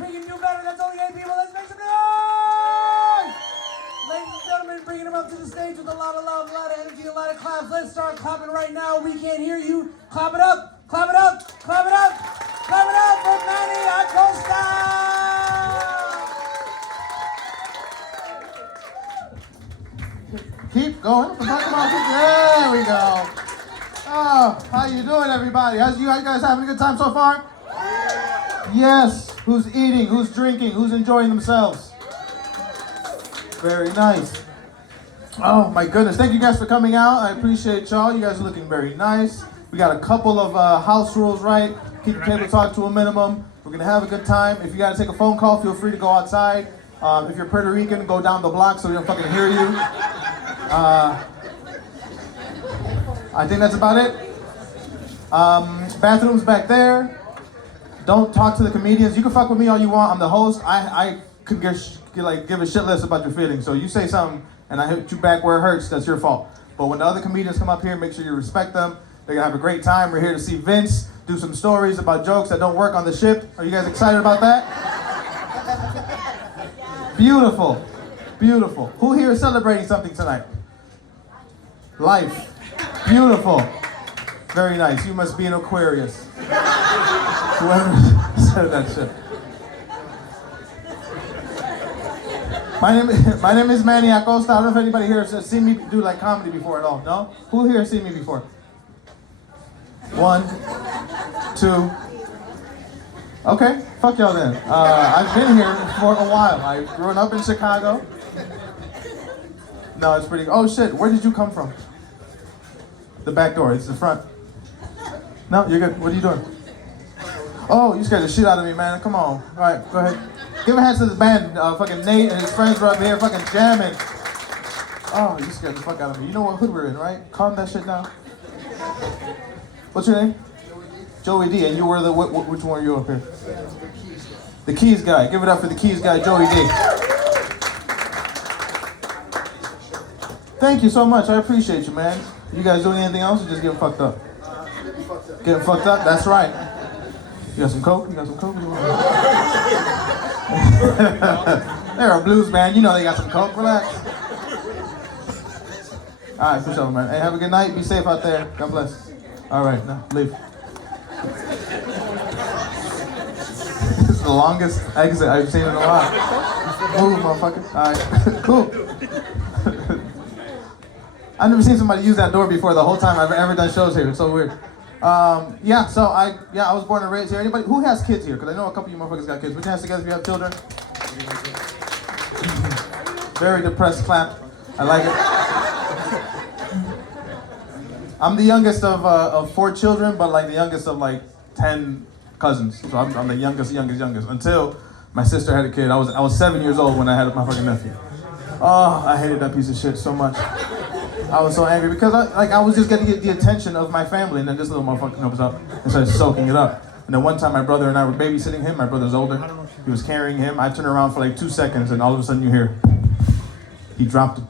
We can do better. That's only 8 people. Let's make some noise! Ladies and gentlemen, bringing them up to the stage with a lot of love, a lot of energy, a lot of claps. Let's start clapping right now. We can't hear you. Clap it up, clap it up, clap it up, clap it up for Manny Acosta! Keep going. Come on. There we go. Oh, how you doing, everybody? You guys having a good time so far? Yes. Who's eating? Who's drinking? Who's enjoying themselves? Very nice. Oh, my goodness. Thank you guys for coming out. I appreciate y'all. You guys are looking very nice. We got a couple of house rules, right? Keep the table talk to a minimum. We're going to have a good time. If you got to take a phone call, feel free to go outside. If you're Puerto Rican, go down the block so we don't fucking hear you. I think that's about it. Bathrooms back there. Don't talk to the comedians. You can fuck with me all you want. I'm the host. I could give a shit less about your feelings. So you say something and I hit you back where it hurts, that's your fault. But when the other comedians come up here, make sure you respect them. They're gonna have a great time. We're here to see Vince do some stories about jokes that don't work on the ship. Are you guys excited about that? Beautiful. Beautiful. Who here is celebrating something tonight? Life. Beautiful. Very nice. You must be an Aquarius. Whoever said that shit. My name is Manny Acosta. I don't know if anybody here has seen me do like comedy before at all. No? Who here has seen me before? 1, 2. Okay, fuck y'all then. I've been here for a while. I grew up in Chicago. No, it's pretty. Oh shit, where did you come from? The back door. It's the front. No, you're good. What are you doing? Oh, you scared the shit out of me, man. Come on. All right, go ahead. Give a hand to this band. Fucking Nate and his friends are up here fucking jamming. Oh, you scared the fuck out of me. You know what hood we're in, right? Calm that shit down. What's your name? Joey D. And you were the, which one are you up here? The Keys guy. Give it up for the Keys guy, Joey D. Thank you so much. I appreciate you, man. You guys doing anything else or just getting fucked up? Getting fucked up? That's right. You got some coke? You got some coke? They're a blues band. You know they got some coke. Relax. All right, for sure, man. Hey, have a good night. Be safe out there. God bless. All right, now leave. This is the longest exit I've seen in a while. Move, motherfucker. All right, cool. I've never seen somebody use that door before the whole time I've ever done shows here. It's so weird. I was born and raised here. Anybody who has kids here? Because I know a couple of you motherfuckers got kids. Put your hands together if you have children. Very depressed clap. I like it. I'm the youngest of 4 children, but like the youngest of like 10 cousins. So I'm the youngest. Until my sister had a kid. I was 7 years old when I had my fucking nephew. Oh, I hated that piece of shit so much. I was so angry because I was just getting the attention of my family, and then this little motherfucker comes up and starts soaking it up. And then one time my brother and I were babysitting him. My brother's older. He was carrying him. I turned around for like 2 seconds, and all of a sudden you hear, he dropped him.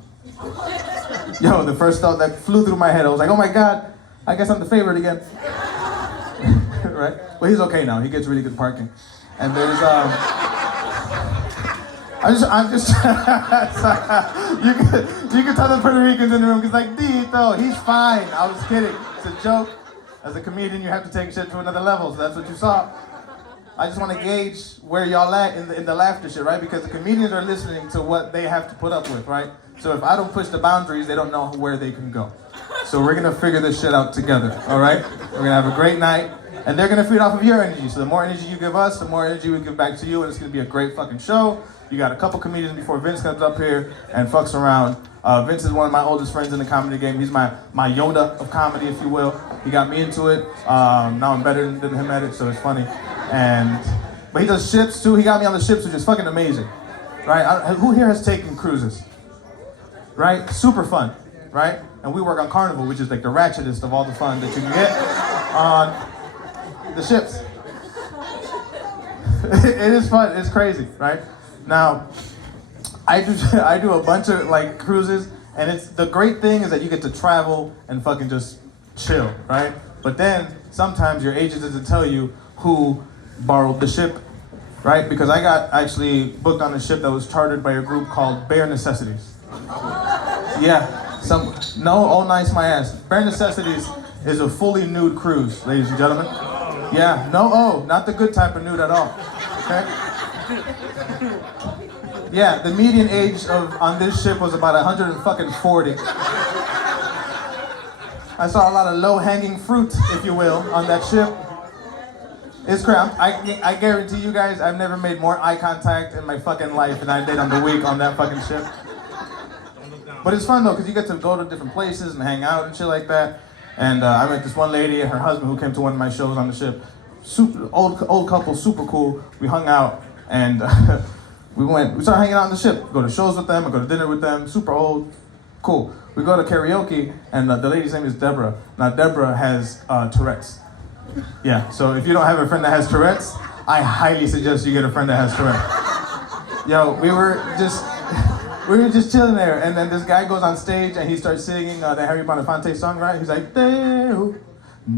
Yo, the first thought that flew through my head, I was like, oh my God, I guess I'm the favorite again. Right? Well, he's okay now. He gets really good parking. And there's, I'm just you can tell the Puerto Ricans in the room, because like, Dito, he's fine. I was kidding. It's a joke. As a comedian, you have to take shit to another level, so that's what you saw. I just want to gauge where y'all at in the laughter shit, right? Because the comedians are listening to what they have to put up with, right? So if I don't push the boundaries, they don't know where they can go. So we're gonna figure this shit out together, all right? We're gonna have a great night, and they're gonna feed off of your energy. So the more energy you give us, the more energy we give back to you, and it's gonna be a great fucking show. You got a couple comedians before Vince comes up here and fucks around. Vince is one of my oldest friends in the comedy game. He's my Yoda of comedy, if you will. He got me into it. Now I'm better than him at it, so it's funny. But he does ships too. He got me on the ships, which is fucking amazing, right? Who here has taken cruises? Right? Super fun, right? And we work on Carnival, which is like the ratchetest of all the fun that you can get on the ships. It is fun. It's crazy, right? Now, I do a bunch of like cruises, and it's the great thing is that you get to travel and fucking just chill, right? But then sometimes your agent doesn't tell you who borrowed the ship right? Because I got actually booked on a ship that was chartered by a group called Bare Necessities. Yeah, all nice my ass. Bare Necessities is a fully nude cruise, ladies and gentlemen. Yeah, not the good type of nude at all. Okay? Yeah, the median age on this ship was about 140. I saw a lot of low-hanging fruit, if you will, on that ship. It's cramped. I guarantee you guys, I've never made more eye contact in my fucking life than I did on the week on that fucking ship. But it's fun though, because you get to go to different places and hang out and shit like that. And I met this one lady and her husband who came to one of my shows on the ship. Super old couple, super cool. We hung out and we started hanging out on the ship. Go to shows with them, I go to dinner with them. Super old, cool. We go to karaoke and the lady's name is Deborah. Now Deborah has Tourette's. Yeah, so if you don't have a friend that has Tourette's, I highly suggest you get a friend that has Tourette's. Yo, we were just chilling there, and then this guy goes on stage and he starts singing the Harry Belafonte song, right? He's like,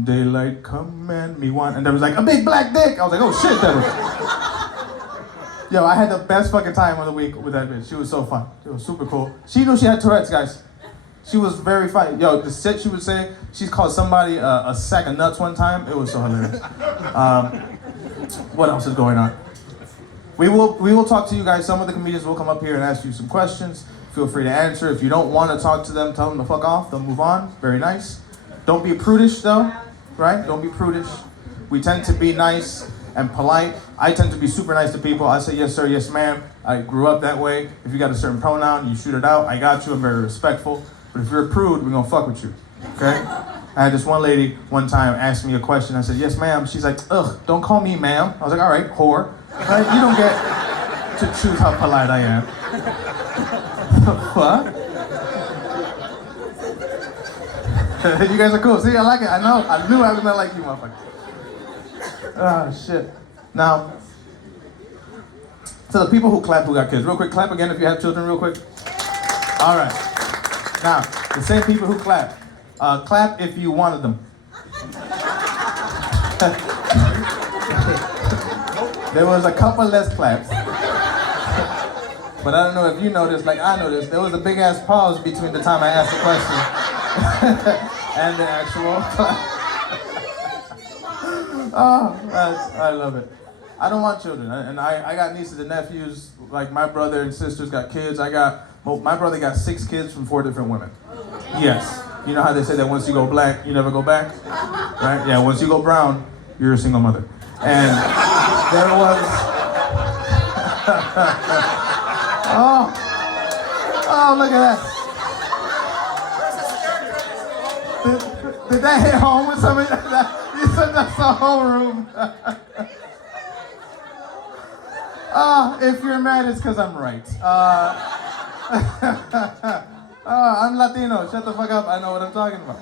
daylight come and me one, and there was like a big black dick. I was like, oh shit, Deborah. Yo, I had the best fucking time of the week with that bitch. She was so fun. She was super cool. She knew she had Tourette's, guys. She was very funny. Yo, the shit she would say, she's called somebody a sack of nuts one time. It was so hilarious. What else is going on? We will talk to you guys. Some of the comedians will come up here and ask you some questions. Feel free to answer. If you don't want to talk to them, tell them to fuck off. They'll move on. Very nice. Don't be prudish though, right? Don't be prudish. We tend to be nice and polite. I tend to be super nice to people. I say yes sir, yes ma'am. I grew up that way. If you got a certain pronoun, you shoot it out. I got you. I'm very respectful. But if you're a prude, we're gonna fuck with you, okay? I had this one lady one time ask me a question. I said, yes, ma'am. She's like, ugh, don't call me ma'am. I was like, all right, whore. Right? You don't get to choose how polite I am. What? You guys are cool. See, I like it. I know. I knew I was not like you, motherfucker. Oh, shit. Now, to the people who clap who got kids, real quick, clap again if you have children, real quick. All right. Now, the same people who clap, clap if you wanted them. There was a couple less claps. But I don't know if you noticed, like I noticed, there was a big ass pause between the time I asked the question and the actual clap. Oh, I love it. I don't want children, and I got nieces and nephews, like my brother and sisters got kids. My brother got 6 kids from 4 different women. Yes. You know how they say that once you go black, you never go back? Right? Yeah, once you go brown, you're a single mother. And there was... oh, look at that. Did that hit home with somebody? You said that's the whole room. If you're mad, it's because I'm right. I'm Latino. Shut the fuck up. I know what I'm talking about.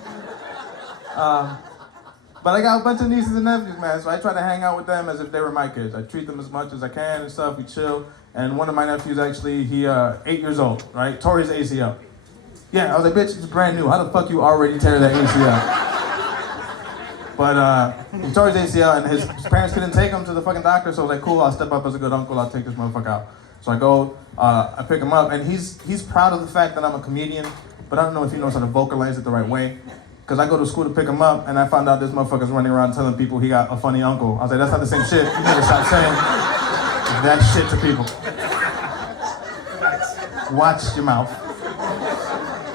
But I got a bunch of nieces and nephews, man, so I try to hang out with them as if they were my kids. I treat them as much as I can and stuff. We chill. And one of my nephews, actually, he 8 years old, right? Tore his ACL. Yeah, I was like, bitch, it's brand new. How the fuck you already tear that ACL? But he tore his ACL, and his parents couldn't take him to the fucking doctor, so I was like, cool, I'll step up as a good uncle. I'll take this motherfucker out. So I go, I pick him up, and he's proud of the fact that I'm a comedian, but I don't know if he knows how to vocalize it the right way. Because I go to school to pick him up, and I found out this motherfucker's running around telling people he got a funny uncle. I was like, that's not the same shit. You need to stop saying that shit to people. Watch your mouth.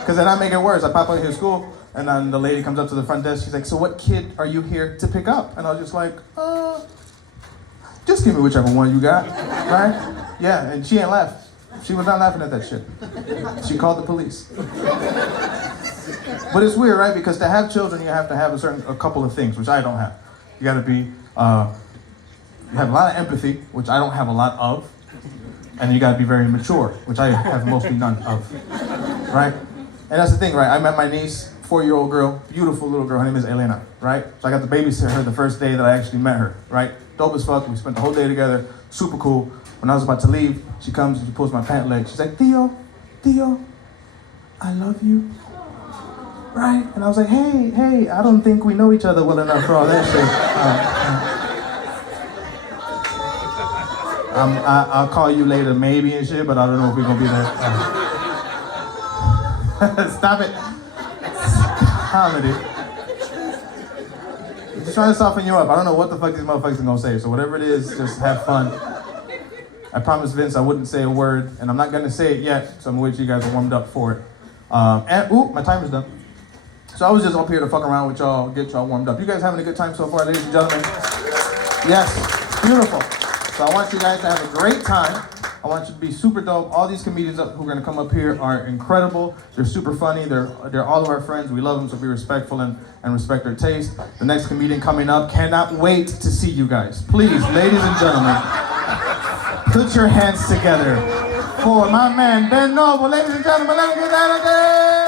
Because then I make it worse. I pop out here to school, and then the lady comes up to the front desk. She's like, so what kid are you here to pick up? And I was just like, just give me whichever one you got, right? Yeah, and she ain't laughed. She was not laughing at that shit. She called the police. But it's weird, right? Because to have children, you have to have a couple of things, which I don't have. You gotta be, you have a lot of empathy, which I don't have a lot of. And you gotta be very mature, which I have mostly none of, right? And that's the thing, right? I met my niece, 4-year-old girl, beautiful little girl, her name is Elena, right? So I got to babysit her the first day that I actually met her, right? Dope as fuck, we spent the whole day together, super cool. When I was about to leave, she comes and she pulls my pant leg. She's like, Theo, I love you. Right? And I was like, hey, I don't think we know each other well enough for all that shit. I'll call you later maybe and shit, but I don't know if we're gonna be there. Stop it. Comedy. Just trying to soften you up. I don't know what the fuck these motherfuckers are gonna say, so whatever it is, just have fun. I promised Vince I wouldn't say a word, and I'm not gonna say it yet, so I'm gonna wait till you guys are warmed up for it. My timer's done. So I was just up here to fuck around with y'all, get y'all warmed up. You guys having a good time so far, ladies and gentlemen? Yes, beautiful. So I want you guys to have a great time. I want you to be super dope. All these comedians who are gonna come up here are incredible. They're super funny. They're all of our friends. We love them, so be respectful and respect their taste. The next comedian coming up, cannot wait to see you guys. Please, ladies and gentlemen, put your hands together for my man, Ben Noble. Ladies and gentlemen, let me get that again.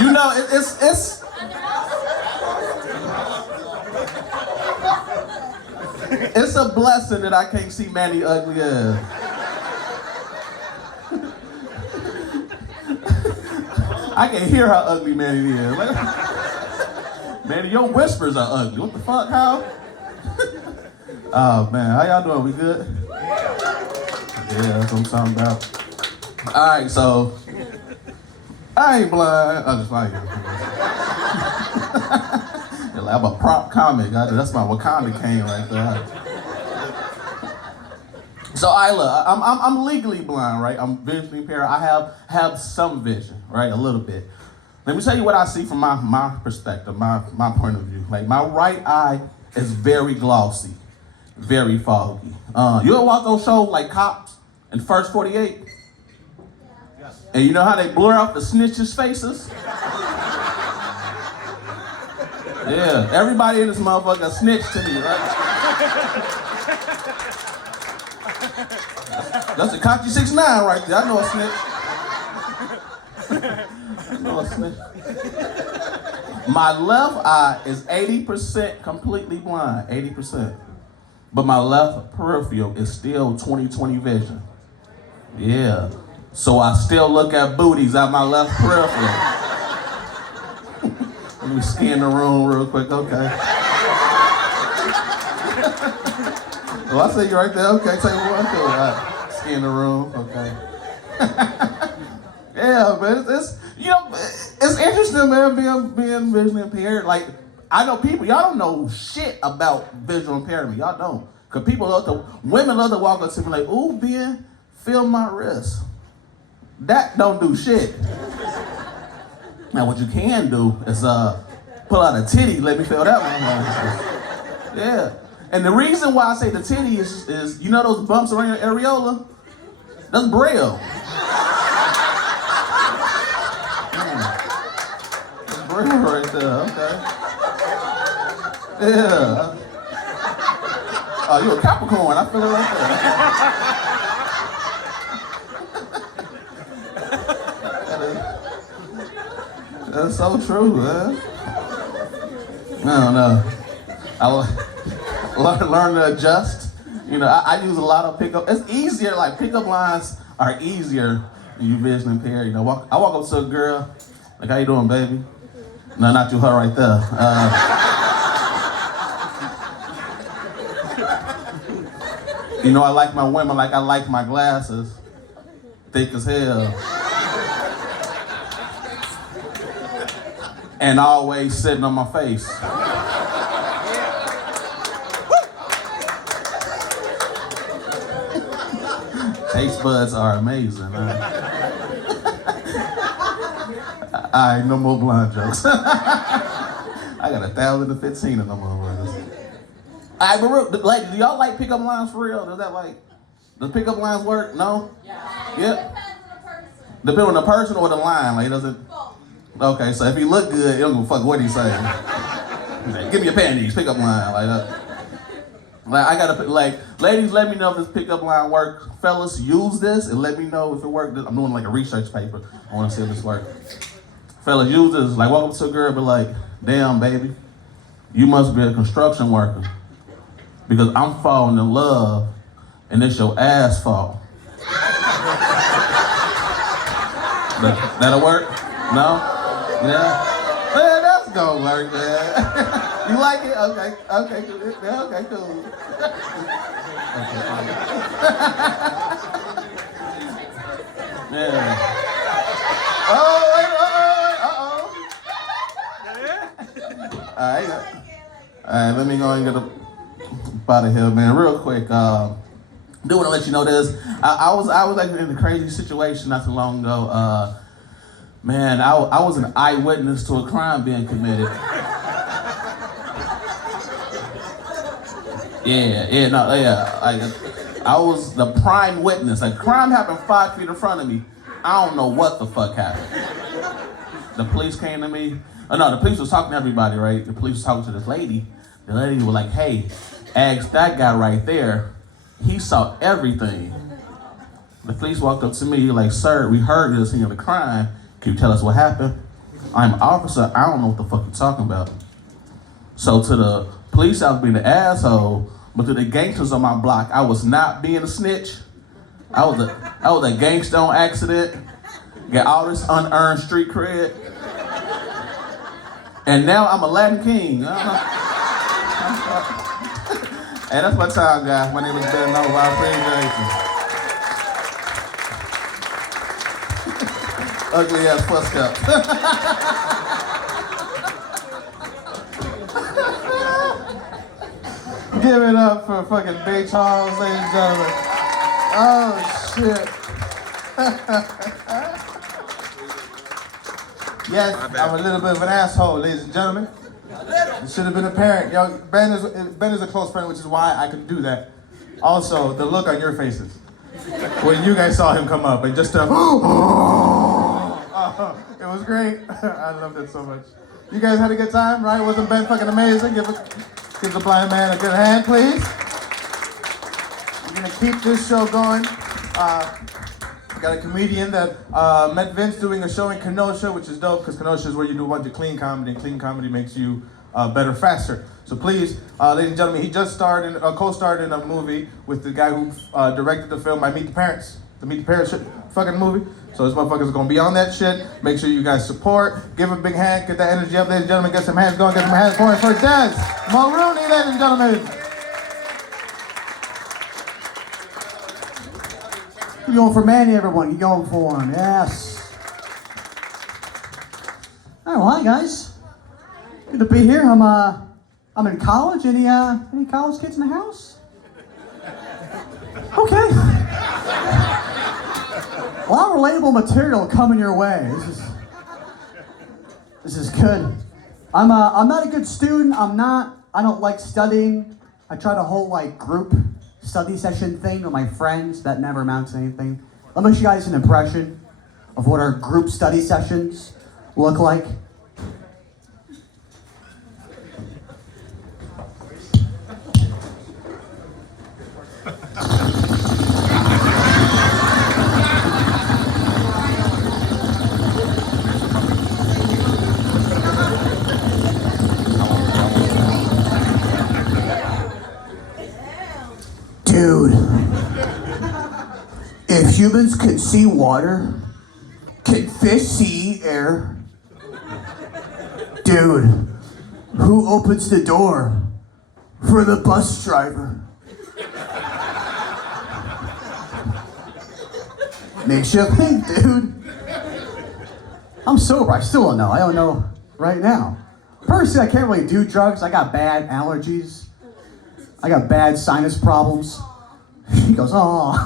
You know, it's a blessing that I can't see Manny ugly ass. I can hear how ugly Manny is. Like, Manny, your whispers are ugly. What the fuck, how? Oh man, how y'all doing? We good? Yeah, that's what I'm talking about. All right, so I ain't blind. I'm just like, I'm a prop comic. That's my Wakanda cane right there. So I'm legally blind, right? I'm visually impaired. I have some vision, right? A little bit. Let me tell you what I see from my perspective, my point of view. Like my right eye is very glossy, very foggy. You ever watch those shows like Cops and First 48? And you know how they blur out the snitches' faces? Yeah, everybody in this motherfucker snitched to me, right? That's a Kachi 6ix9ine right there. I know a snitch. I know a snitch. My left eye is 80% completely blind, 80%. But my left peripheral is still 20/20 vision. Yeah. So I still look at booties out my left peripheral. Let me scan the room real quick, okay. Oh, I see you right there, okay, tell you what I feel. Right. Scan the room, okay. Yeah, man, it's you know, it's interesting, man, being visually impaired. Like, I know people, y'all don't know shit about visual impairment, y'all don't. Cause women love to walk up to me like, ooh, Ben, feel my wrist. That don't do shit. Now what you can do is pull out a titty, let me feel that one. Yeah. And the reason why I say the titty is you know those bumps around your areola? That's braille. That's braille right there, okay. Yeah. Oh, you a Capricorn, I feel it right there. That's so true, man. I don't know. I learn to adjust. You know, I use a lot of pickup. It's easier, like pickup lines are easier when you visually impaired. You know, I walk up to a girl, like, how you doing, baby? No, not you, her right there. You know, I like my women like I like my glasses. Thick as hell. And always sitting on my face. Taste buds are amazing, man. All right, no more blind jokes. I got 1,015 of them motherfuckers. All right, but real, like, do y'all like pickup lines for real? Does pickup lines work? No? Yeah. Yep. Depends on the person or the line. Like, does it? Okay, so if he look good, he don't give a fuck what he's saying. Like, give me your panties, pickup line, like that. Like, I gotta, like, ladies, let me know if this pickup line works. Fellas, use this and let me know if it works. I'm doing like a research paper. I wanna see if this works. Fellas, use this. Like, walk up to a girl and be like, damn, baby, you must be a construction worker. Because I'm falling in love and it's your ass fault. That'll work? No? Yeah? Man, that's gonna work, man. You like it? Okay, cool. Yeah, okay, cool. Yeah. Oh, wait, Alright, let me go and get up out of here, man, real quick. Do want to let you know this. I was actually in a crazy situation not too long ago. Man, I was an eyewitness to a crime being committed. I was the prime witness. A crime happened 5 feet in front of me. I don't know what the fuck happened. The police came to me. Oh no, the police was talking to everybody, right? The police was talking to this lady. The lady was like, hey, ask that guy right there. He saw everything. The police walked up to me like, sir, we heard you're the scene of the crime. Can you tell us what happened? I'm an officer. I don't know what the fuck you're talking about. So to the police, I was being an asshole. But to the gangsters on my block, I was not being a snitch. I was a gangster on accident. Got all this unearned street cred. And now I'm a Latin king. Hey, that's my time, guys. My name is Ben Nova. I appreciate you. Ugly ass fuss cup. Give it up for fucking Bay Charles, ladies and gentlemen. Oh, shit. Yes, I'm a little bit of an asshole, ladies and gentlemen. It should have been apparent. Yo, Ben is a close friend, which is why I can do that. Also, the look on your faces when you guys saw him come up and just it was great. I loved it so much. You guys had a good time, right? Wasn't Ben fucking amazing? Give the blind man a good hand, please. We're gonna keep this show going. We got a comedian that met Vince doing a show in Kenosha, which is dope because Kenosha is where you do a bunch of clean comedy, and clean comedy makes you better faster. So please, ladies and gentlemen, he just co-starred in a movie with the guy who directed the film I Meet the Parents, the Meet the Parents fucking movie. So this motherfucker's gonna be on that shit. Make sure you guys support. Give a big hand. Get that energy up, ladies and gentlemen. Get some hands going. Get some hands going for Des Mulrooney, ladies and gentlemen. Keep going for Manny, everyone. Keep going for him. Yes. All right, well, hi guys. Good to be here. I'm in college. Any college kids in the house? Okay. A lot of relatable material coming your way. This is good. I'm not a good student. I don't like studying. I try to hold like group study session thing with my friends that never amounts to anything. Let me show you guys an impression of what our group study sessions look like. Dude, if humans could see water, can fish see air? Dude, who opens the door for the bus driver? Makes you think, dude. I'm sober, I still don't know. I don't know right now. Personally, I can't really do drugs. I got bad allergies. I got bad sinus problems. He goes, oh.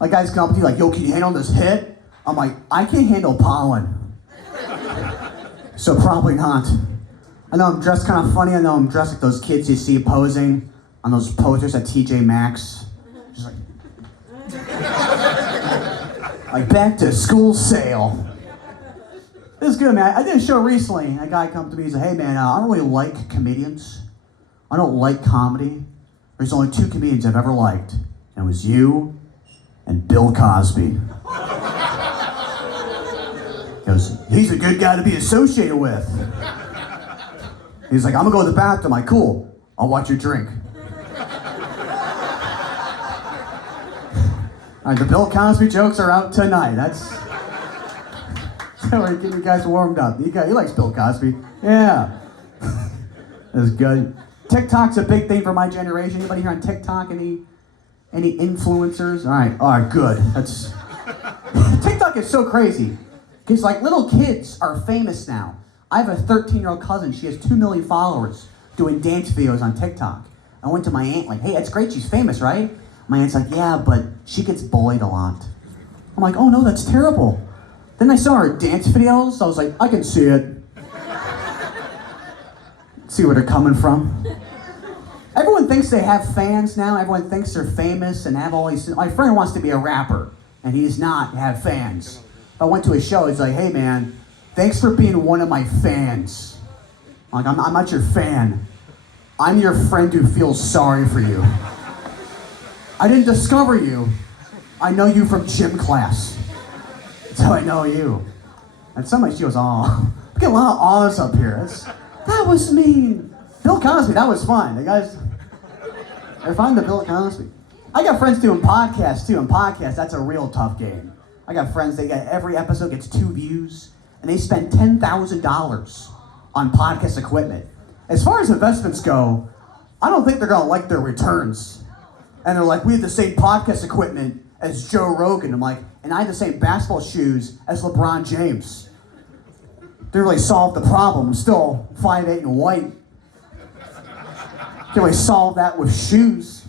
Like guys come up to you like, yo, can you handle this hit? I'm like, I can't handle pollen. So probably not. I know I'm dressed kind of funny. I know I'm dressed like those kids you see posing on those posters at TJ Maxx. Just like back to school sale. This is good, man. I did a show recently. A guy come to me and said, hey man, I don't really like comedians. I don't like comedy. There's only 2 comedians I've ever liked. And it was you and Bill Cosby. He goes, he's a good guy to be associated with. He's like, I'm gonna go to the bathroom. I'm like, cool, I'll watch your drink. All right, the Bill Cosby jokes are out tonight. That's how we're getting you guys warmed up. He likes Bill Cosby. Yeah. That's good. TikTok's a big thing for my generation. Anybody here on TikTok? Any influencers? All right, good. That's TikTok is so crazy. Because like little kids are famous now. I have a 13-year-old cousin. She has 2 million followers doing dance videos on TikTok. I went to my aunt like, hey, that's great. She's famous, right? My aunt's like, yeah, but she gets bullied a lot. I'm like, oh no, that's terrible. Then I saw her dance videos. I was like, I can see it. See where they're coming from. Everyone thinks they have fans now. Everyone thinks they're famous and have all these. My friend wants to be a rapper, and he does not have fans. If I went to a show, he's like, hey man, thanks for being one of my fans. I'm like, I'm not your fan. I'm your friend who feels sorry for you. I didn't discover you. I know you from gym class. That's how I know you. And somebody, she goes, oh, we get a lot of awes up here. That was mean. Bill Cosby, that was fun. The guys, they're fine to Bill Cosby. I got friends doing podcasts too, and podcasts, that's a real tough game. I got friends, every episode gets 2 views, and they spend $10,000 on podcast equipment. As far as investments go, I don't think they're gonna like their returns. And they're like, we have the same podcast equipment as Joe Rogan. I'm like, and I have the same basketball shoes as LeBron James. Didn't really solve the problem. I'm still 5'8" and white. Can't really solve that with shoes.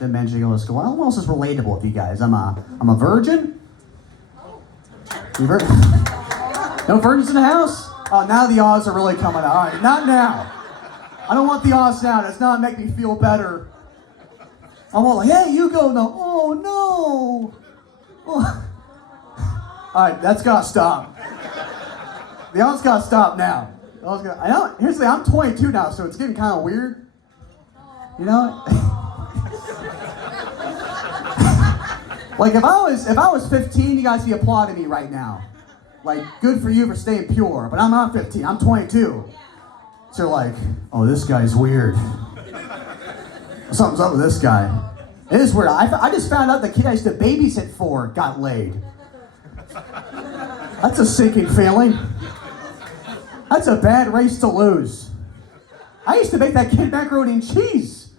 Then Benji goes, well, what else is relatable with you guys? I'm a virgin? You no virgins in the house? Oh, now the odds are really coming out. All right, not now. I don't want the odds now. That's not make me feel better. I'm all like, hey, you go now. Oh, no. Oh. All right, that's got to stop. The odds got to stop now. I know. Here's the thing. I'm 22 now, so it's getting kind of weird. You know? Like, if I was 15, you guys be applauding me right now. Like, good for you for staying pure. But I'm not 15. I'm 22. So you're like, oh, this guy's weird. Something's up with this guy. It is weird. I just found out the kid I used to babysit for got laid. That's a sinking feeling. That's a bad race to lose. I used to make that kid macaroni and cheese.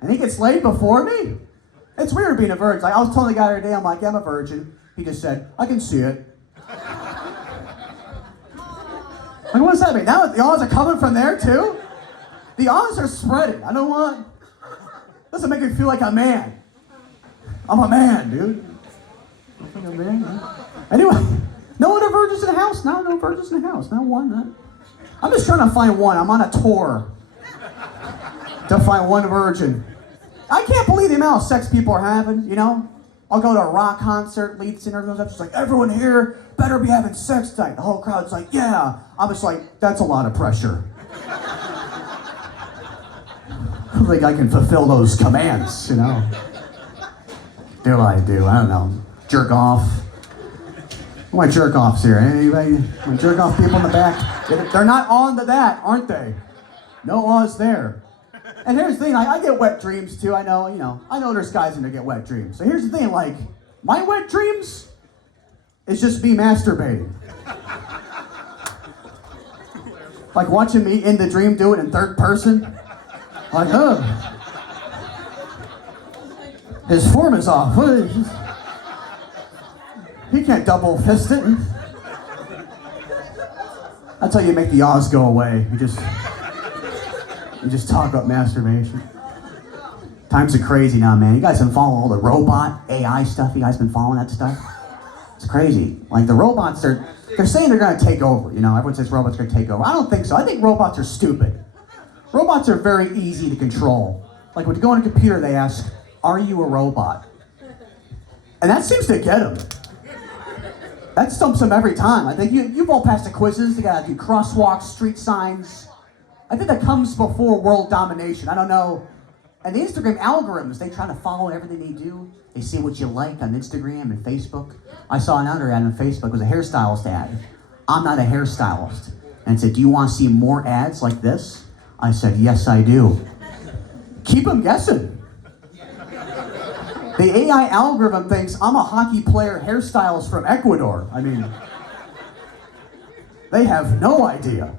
And he gets laid before me? It's weird being a virgin. Like, I was telling the guy the other day, I'm like, yeah, I'm a virgin. He just said, I can see it. Like, what does that mean? Now the odds are coming from there too? The odds are spreading. I don't want... Doesn't make me feel like a man. I'm a man, dude. I think I'm a man. Anyway, no other virgins in the house? No virgins in the house. Not one. Not. I'm just trying to find one. I'm on a tour to find one virgin. I can't believe the amount of sex people are having, you know? I'll go to a rock concert, lead singer goes up, just like, everyone here better be having sex tonight. The whole crowd's like, yeah. I'm just like, that's a lot of pressure. I don't think I can fulfill those commands, you know? Do I do? I don't know. Jerk off. Who want jerk offs here? Anybody? Want jerk off people in the back? They're not on to that, aren't they? No odds there. And here's the thing, I get wet dreams too. I know there's guys in there get wet dreams. So here's the thing, like, my wet dreams is just me masturbating. Like watching me in the dream do it in third person. Like, oh. His form is off. He can't double fist it. That's how you make the odds go away. You just talk about masturbation. Times are crazy now, man. You guys been following all the robot AI stuff? You guys been following that stuff? It's crazy. Like the robots, they're saying they're gonna take over. You know, everyone says robots are gonna take over. I don't think so. I think robots are stupid. Robots are very easy to control. Like when you go on a computer, they ask, "Are you a robot?" And that seems to get them. That stumps them every time. I think you've all passed the quizzes. You gotta do crosswalks, street signs. I think that comes before world domination. I don't know. And the Instagram algorithms, they try to follow everything they do. They see what you like on Instagram and Facebook. I saw another ad on Facebook. It was a hairstylist ad. I'm not a hairstylist. And it said, do you want to see more ads like this? I said, yes, I do. Keep them guessing. The AI algorithm thinks I'm a hockey player hairstylist from Ecuador. I mean, they have no idea.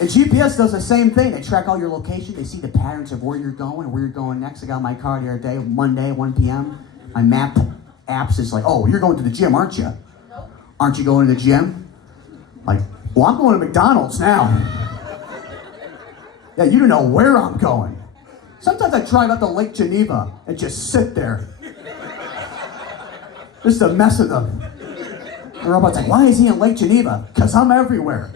And GPS does the same thing. They track all your location. They see the patterns of where you're going and where you're going next. I got my car the other day, Monday, 1 p.m. My map apps is like, oh, you're going to the gym, aren't you? Aren't you going to the gym? Like, well, I'm going to McDonald's now. Yeah, you don't know where I'm going. Sometimes I drive out to Lake Geneva and just sit there. Just to mess with them. The robot's like, why is he in Lake Geneva? Because I'm everywhere.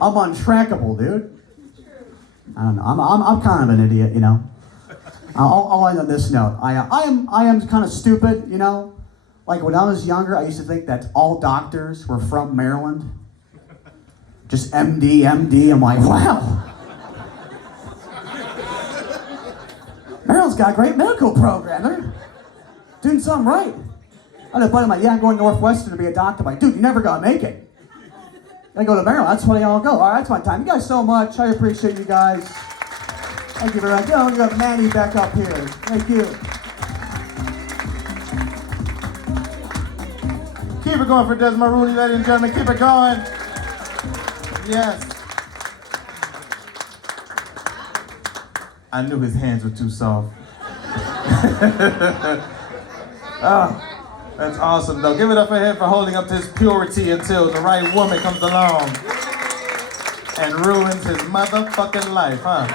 I'm untrackable, dude. I don't know. I'm kind of an idiot, you know. I'll end on this note. I am kind of stupid, you know. Like when I was younger, I used to think that all doctors were from Maryland. Just MD. I'm like, wow. Maryland's got a great medical program. They're doing something right. I had a buddy like, yeah, I'm going to Northwestern to be a doctor. I'm like, dude, you're never gonna make it. I go to Maryland. That's where they all go. All right, that's my time. You guys so much. I appreciate you guys. Thank you very much. Oh, you got Manny back up here. Thank you. Keep it going for Des Maroney, ladies and gentlemen. Keep it going. Yes. I knew his hands were too soft. Oh, that's awesome, though. Give it up for him for holding up to his purity until the right woman comes along and ruins his motherfucking life, huh?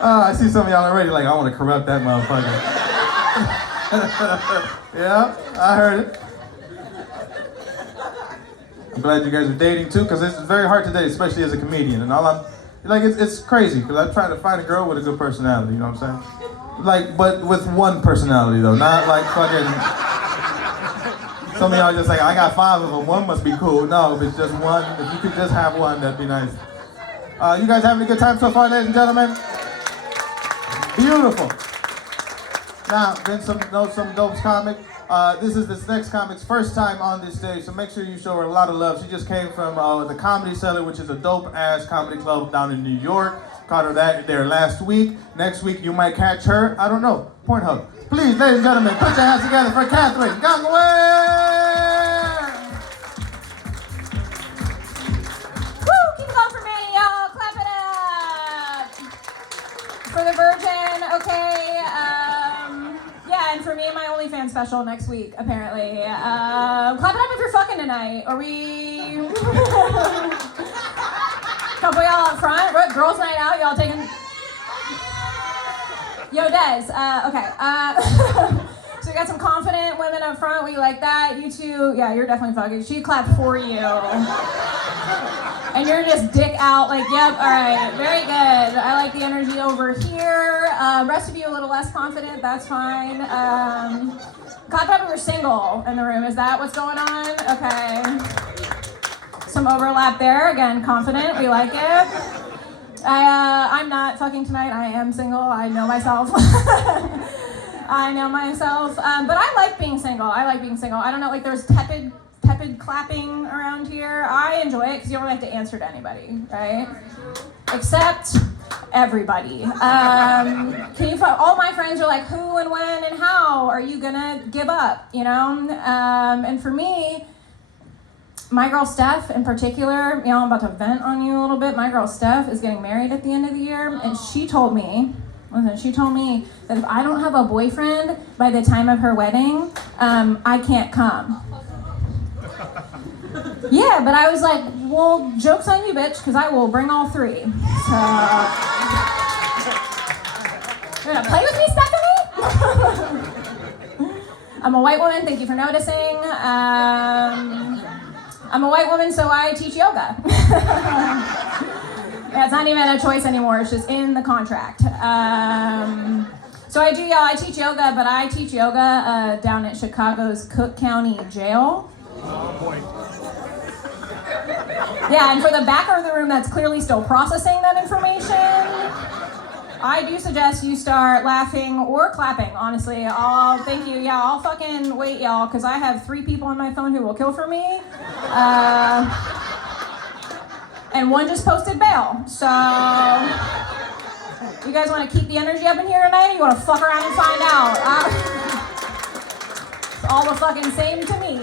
Oh, I see some of y'all already like, I want to corrupt that motherfucker. Yeah, I heard it. I'm glad you guys are dating too, because it's very hard to date, especially as a comedian. And all I'm like, it's crazy, because I'm trying to find a girl with a good personality. You know what I'm saying? Like, but with one personality though, not like fucking. Some of y'all just like, I got 5 of them. One must be cool. No, if it's just one, if you could just have one, that'd be nice. You guys having a good time so far, ladies and gentlemen? Beautiful. Now, Vince knows some dope's comic. This is this next comic's first time on this stage, so make sure you show her a lot of love. She just came from the Comedy Cellar, which is a dope-ass comedy club down in New York. Caught her there last week. Next week, you might catch her. I don't know. Pornhub. Please, ladies and gentlemen, put your hands together for Catherine Gangway! Woo! Keep it going for me, y'all. Clap it up. For the Virgin, okay. Yeah, and for me and my OnlyFans special next week, apparently. Clap it up if you're fucking tonight. Are we... Couple y'all up front. What, girls' night out, y'all taking... Yo, Des, okay. So we got some confident women up front. We like that. You two, yeah, you're definitely fucking. She clapped for you. And you're just dick out, like, yep, all right, very good. I like the energy over here. Rest of you a little less confident, that's fine. Clap up if you're single in the room. Is that what's going on? Okay. Some overlap there. Again, confident, we like it. I'm not fucking tonight. I am single. I know myself. I know myself. But I like being single. I don't know, like there's tepid clapping around here. I enjoy it because you don't really have to answer to anybody, right? Except everybody. All my friends are like, who and when and how are you gonna give up, you know? And for me, my girl Steph in particular, you know, I'm about to vent on you a little bit. My girl Steph is getting married at the end of the year, and she told me that if I don't have a boyfriend by the time of her wedding, I can't come. Yeah, but I was like, well, joke's on you, bitch, because I will bring all 3. So, you're gonna play with me, Stephanie? I'm a white woman, thank you for noticing. I'm a white woman, so I teach yoga. Yeah, it's not even a choice anymore, it's just in the contract. So I teach yoga, but I teach yoga down at Chicago's Cook County Jail. Yeah, and for the back of the room that's clearly still processing that information, I do suggest you start laughing or clapping, honestly. Thank you. Yeah, I'll fucking wait, y'all, because I have 3 people on my phone who will kill for me. and one just posted bail. So, you guys want to keep the energy up in here tonight, or you want to fuck around and find out? It's all the fucking same to me.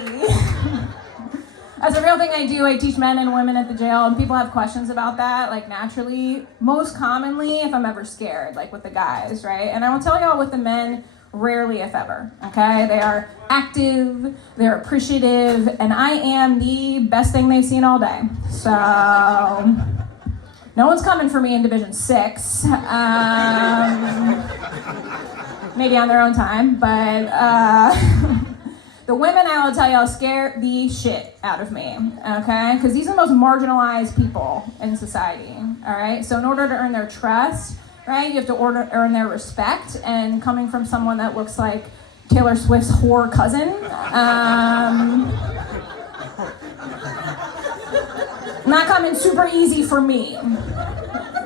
That's a real thing I do. I teach men and women at the jail, and people have questions about that, like naturally, most commonly if I'm ever scared, like with the guys, right? And I will tell y'all with the men, rarely if ever, okay? They are active, they're appreciative, and I am the best thing they've seen all day. So, no one's coming for me in Division 6. Maybe on their own time, but the women, I will tell y'all, scare the shit out of me, okay? Because these are the most marginalized people in society, all right? So in order to earn their trust, right, you have to earn their respect, and coming from someone that looks like Taylor Swift's whore cousin, not coming super easy for me,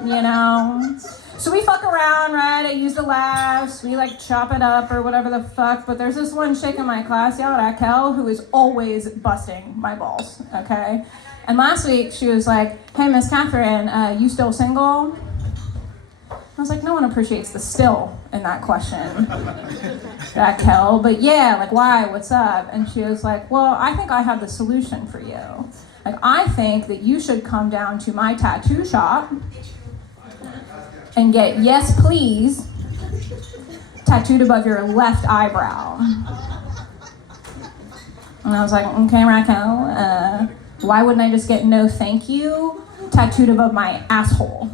you know? So we fuck around, right? I use the laughs, we like chop it up or whatever the fuck, but there's this one chick in my class, y'all, Raquel, who is always busting my balls, okay? And last week she was like, hey, Miss Catherine, you still single? I was like, no one appreciates the still in that question, Raquel, but yeah, like why, what's up? And she was like, well, I think I have the solution for you. Like, I think that you should come down to my tattoo shop and get yes please tattooed above your left eyebrow. And I was like, okay, Raquel, why wouldn't I just get no thank you tattooed above my asshole?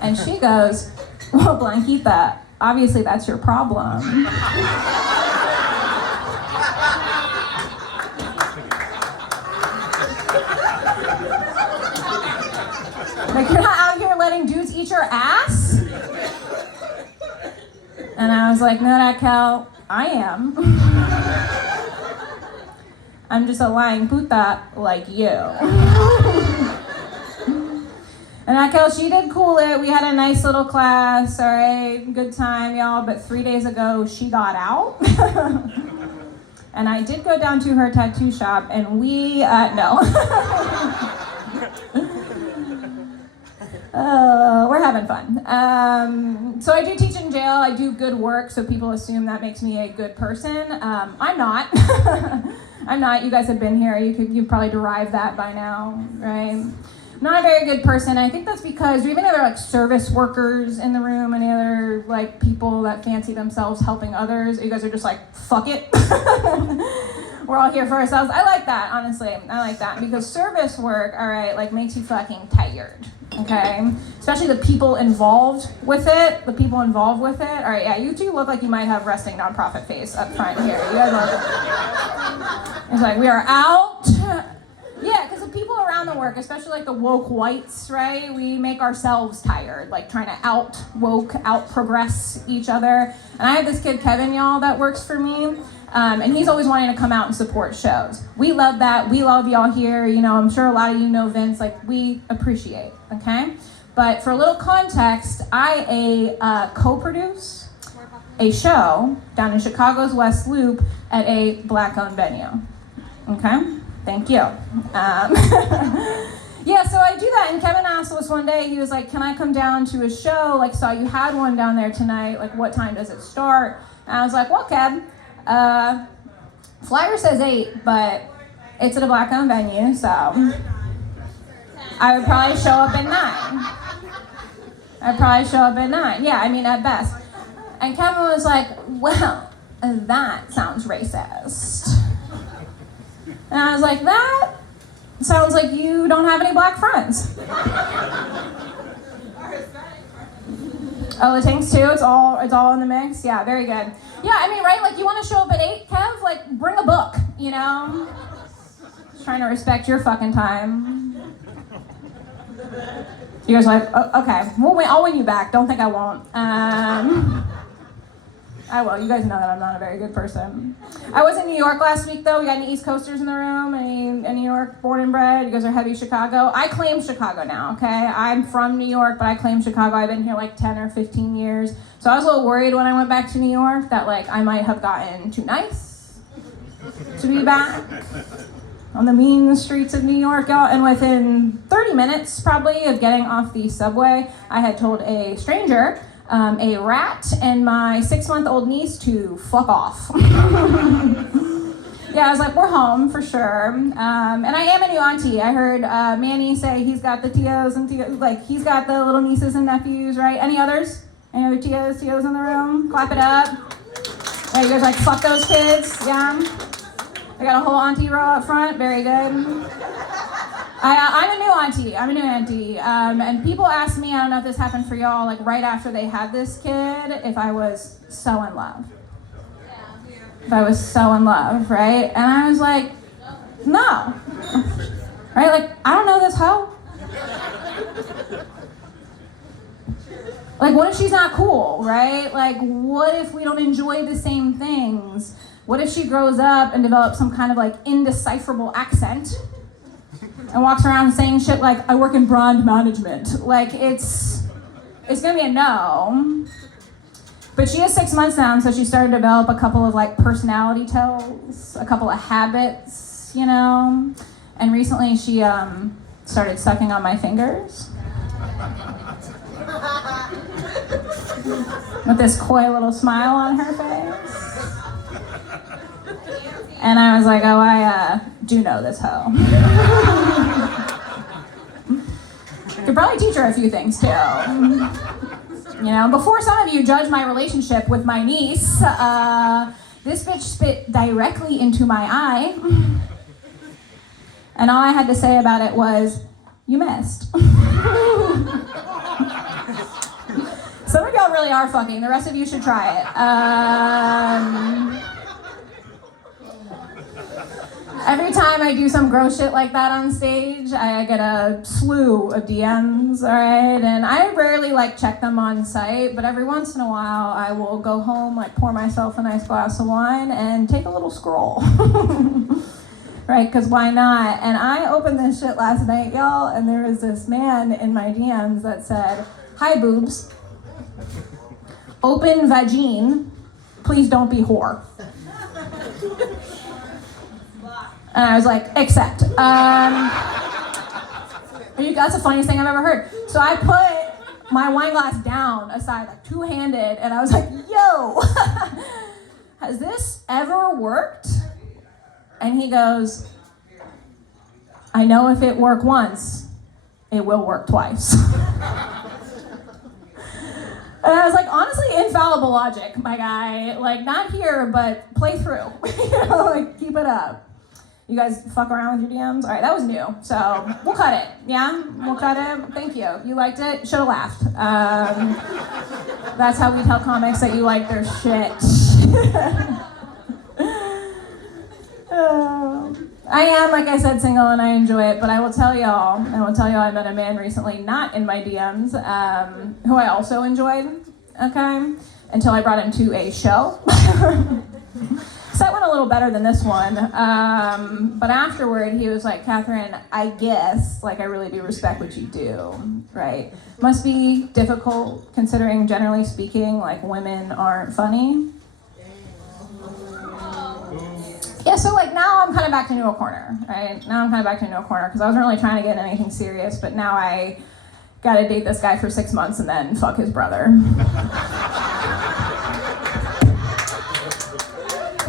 And she goes, well, Blanquita, obviously that's your problem. Like, you're not out here letting dudes eat your ass? And I was like, no, Raquel, I am. I'm just a lying puta like you. And Raquel, she did cool it. We had a nice little class, all right, good time, y'all. But 3 days ago, she got out. And I did go down to her tattoo shop, and we, no. We're having fun. So I do teach in jail. I do good work, so people assume that makes me a good person. I'm not. I'm not. You guys have been here. You've probably derived that by now, right? I'm not a very good person. I think that's because, do you have any other like service workers in the room? Any other like people that fancy themselves helping others? You guys are just like, fuck it. We're all here for ourselves. I like that, honestly. I like that because service work, all right, like makes you fucking tired. Okay, especially the people involved with it. All right, yeah, you two look like you might have resting nonprofit face up front here. You guys look. It's like we are out. Yeah, because the people around the work, especially like the woke whites, right? We make ourselves tired, like trying to out progress each other. And I have this kid Kevin, y'all, that works for me. And he's always wanting to come out and support shows. We love that. We love y'all here. You know, I'm sure a lot of you know Vince. Like, we appreciate, okay? But for a little context, I co-produce a show down in Chicago's West Loop at a Black-owned venue, okay? Thank you. Yeah, so I do that, and Kevin asked us one day, he was like, can I come down to a show? Like, saw you had one down there tonight. Like, what time does it start? And I was like, well, Kev, flyer says 8, but it's at a Black-owned venue, so I would probably show up at 9. Yeah, I mean, at best. And Kevin was like, well, that sounds racist. And I was like, that sounds like you don't have any black friends. Oh, the tanks too? It's all in the mix? Yeah, very good. Yeah, I mean, right, like you want to show up at 8, Kev? Like, bring a book, you know? Just trying to respect your fucking time. You guys are like, oh, okay, I'll win you back. Don't think I won't. I will. You guys know that I'm not a very good person. I was in New York last week, though. We got any East Coasters in the room? Any New York born and bred? You guys are heavy Chicago. I claim Chicago now, okay? I'm from New York, but I claim Chicago. I've been here like 10 or 15 years. So I was a little worried when I went back to New York that like I might have gotten too nice to be back. on the mean streets of New York, y'all. And within 30 minutes, probably, of getting off the subway, I had told a stranger, a rat, and my 6-month-old niece to fuck off. Yeah, I was like, we're home for sure. And I am a new auntie. I heard Manny say he's got the tios and tios, like he's got the little nieces and nephews, right? Any others? Any other tios in the room? Clap it up. Yeah, you guys like fuck those kids? Yeah. I got a whole auntie row up front. Very good. I'm a new auntie. And people ask me, I don't know if this happened for y'all, like right after they had this kid, if I was so in love. If I was so in love, right? And I was like, no. Right? Like, I don't know this hoe. Like, what if she's not cool, right? Like, what if we don't enjoy the same things? What if she grows up and develops some kind of like indecipherable accent and walks around saying shit like, I work in brand management? Like, it's gonna be a no. But she is 6 months now, and so she started to develop a couple of like personality tells, a couple of habits, you know? And recently she started sucking on my fingers. With this coy little smile on her face. And I was like, oh, I do know this hoe. Could probably teach her a few things too. You know, before some of you judge my relationship with my niece, this bitch spit directly into my eye. And all I had to say about it was, you missed. Some of y'all really are fucking. The rest of you should try it. Every time I do some gross shit like that on stage, I get a slew of DMs, all right? And I rarely like check them on site, but every once in a while I will go home, like pour myself a nice glass of wine and take a little scroll. Right, because why not? And I opened this shit last night, y'all, and there was this man in my DMs that said, hi boobs, open vagine, please don't be whore. And I was like, accept. That's the funniest thing I've ever heard. So I put my wine glass down aside, like two-handed, and I was like, yo, has this ever worked? And he goes, I know if it worked once, it will work twice. And I was like, honestly, infallible logic, my guy. Like, not here, but play through. You know, like, keep it up. You guys fuck around with your DMs? All right, that was new, so we'll cut it. Yeah, we'll cut it. Thank you. You liked it? Should have laughed. That's how we tell comics that you like their shit. I am, like I said, single and I enjoy it, but I will tell y'all I met a man recently, not in my DMs, who I also enjoyed, okay? Until I brought him to a show. So that went a little better than this one. But afterward, he was like, Catherine, I guess, like, I really do respect what you do, right? Must be difficult considering, generally speaking, like, women aren't funny. Yeah, so like now I'm kind of back into a corner, right? Now I'm kind of back into a corner because I wasn't really trying to get anything serious, but now I gotta date this guy for 6 months and then fuck his brother.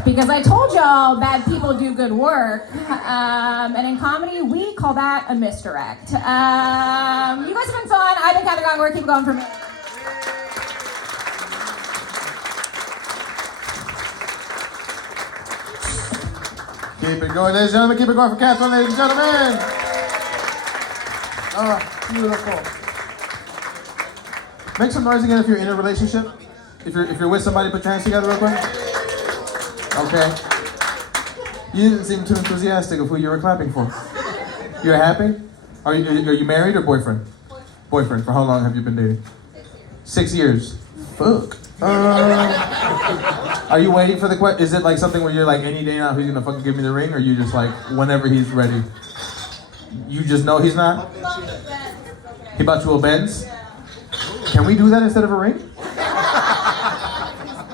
Because I told y'all bad people do good work, and in comedy we call that a misdirect. You guys have been fun. I've been Catherine Gongor. Keep it going for me. Keep it going, ladies and gentlemen. Keep it going for Catherine, ladies and gentlemen. Oh, beautiful. Make some noise again if you're in a relationship. If you're with somebody, put your hands together real quick. Okay. You didn't seem too enthusiastic of who you were clapping for. You're happy? Are you married or boyfriend? Boyfriend. For how long have you been dating? 6 years. Fuck. Are you waiting for the question? Is it like something where you're like, any day now he's gonna fucking give me the ring, or you just like, whenever he's ready? You just know he's not? He bought you a Benz? Can we do that instead of a ring?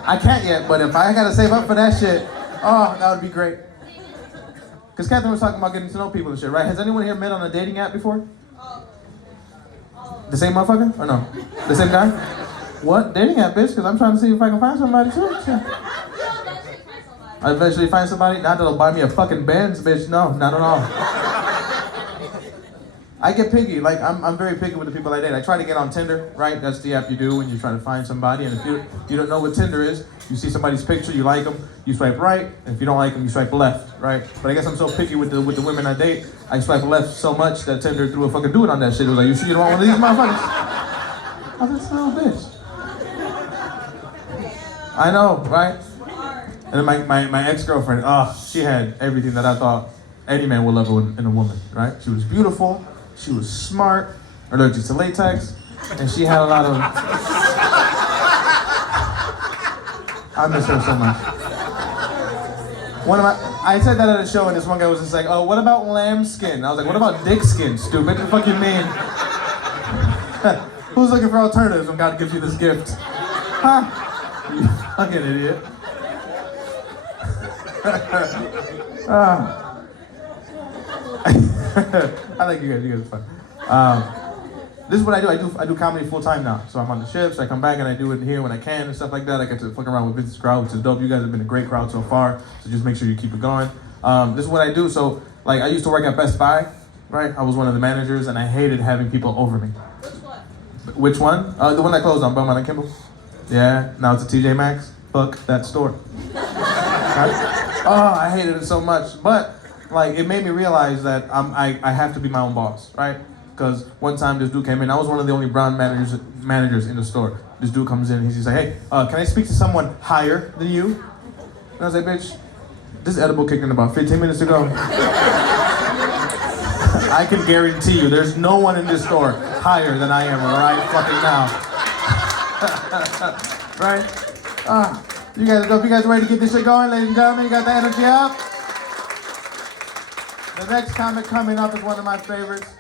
I can't yet, but if I gotta save up for that shit, oh, that would be great. because Catherine was talking about getting to know people and shit, right? Has anyone here met on a dating app before? The same motherfucker? Or no? The same guy? What? Dating app, bitch? Because I'm trying to see if I can find somebody too. Shit. I eventually find somebody? Not that'll buy me a fucking Benz, bitch. No, not at all. I get picky. Like, I'm very picky with the people I date. I try to get on Tinder, right? That's the app you do when you're trying to find somebody. And if you don't know what Tinder is, you see somebody's picture, you like them, you swipe right. And if you don't like them, you swipe left, right? But I guess I'm so picky with the women I date, I swipe left so much that Tinder threw a fucking dude on that shit. It was like, you sure you don't want one of these motherfuckers? I was like, son of a bitch. I know, right? And then my ex-girlfriend, she had everything that I thought any man would love in a woman, right? She was beautiful, she was smart, allergic to latex, and she had a lot of... I miss her so much. I said that at a show and this one guy was just like, oh, what about lamb skin? I was like, what about dick skin, stupid? What the fuck you mean? Who's looking for alternatives when God gives you this gift? Huh? You fucking idiot. I like you guys are fun. This is what I do. I do comedy full time now. So I'm on the ships, I come back and I do it here when I can and stuff like that. I get to fuck around with Vince's crowd, which is dope. You guys have been a great crowd so far, so just make sure you keep it going. This is what I do. So, like, I used to work at Best Buy, right? I was one of the managers and I hated having people over me. Which one? The one that closed on Belmont and Kimball. Yeah, now it's a TJ Maxx. Fuck that store. Right? Oh, I hated it so much. But, like, it made me realize that I have to be my own boss, right? Because one time this dude came in. I was one of the only brown managers in the store. This dude comes in and he's like, hey, can I speak to someone higher than you? And I was like, bitch, this edible kicked in about 15 minutes ago. I can guarantee you there's no one in this store higher than I am right fucking now. Right? You guys are dope. You guys ready to get this shit going, ladies and gentlemen? You got the energy up? The next comic coming up is one of my favorites.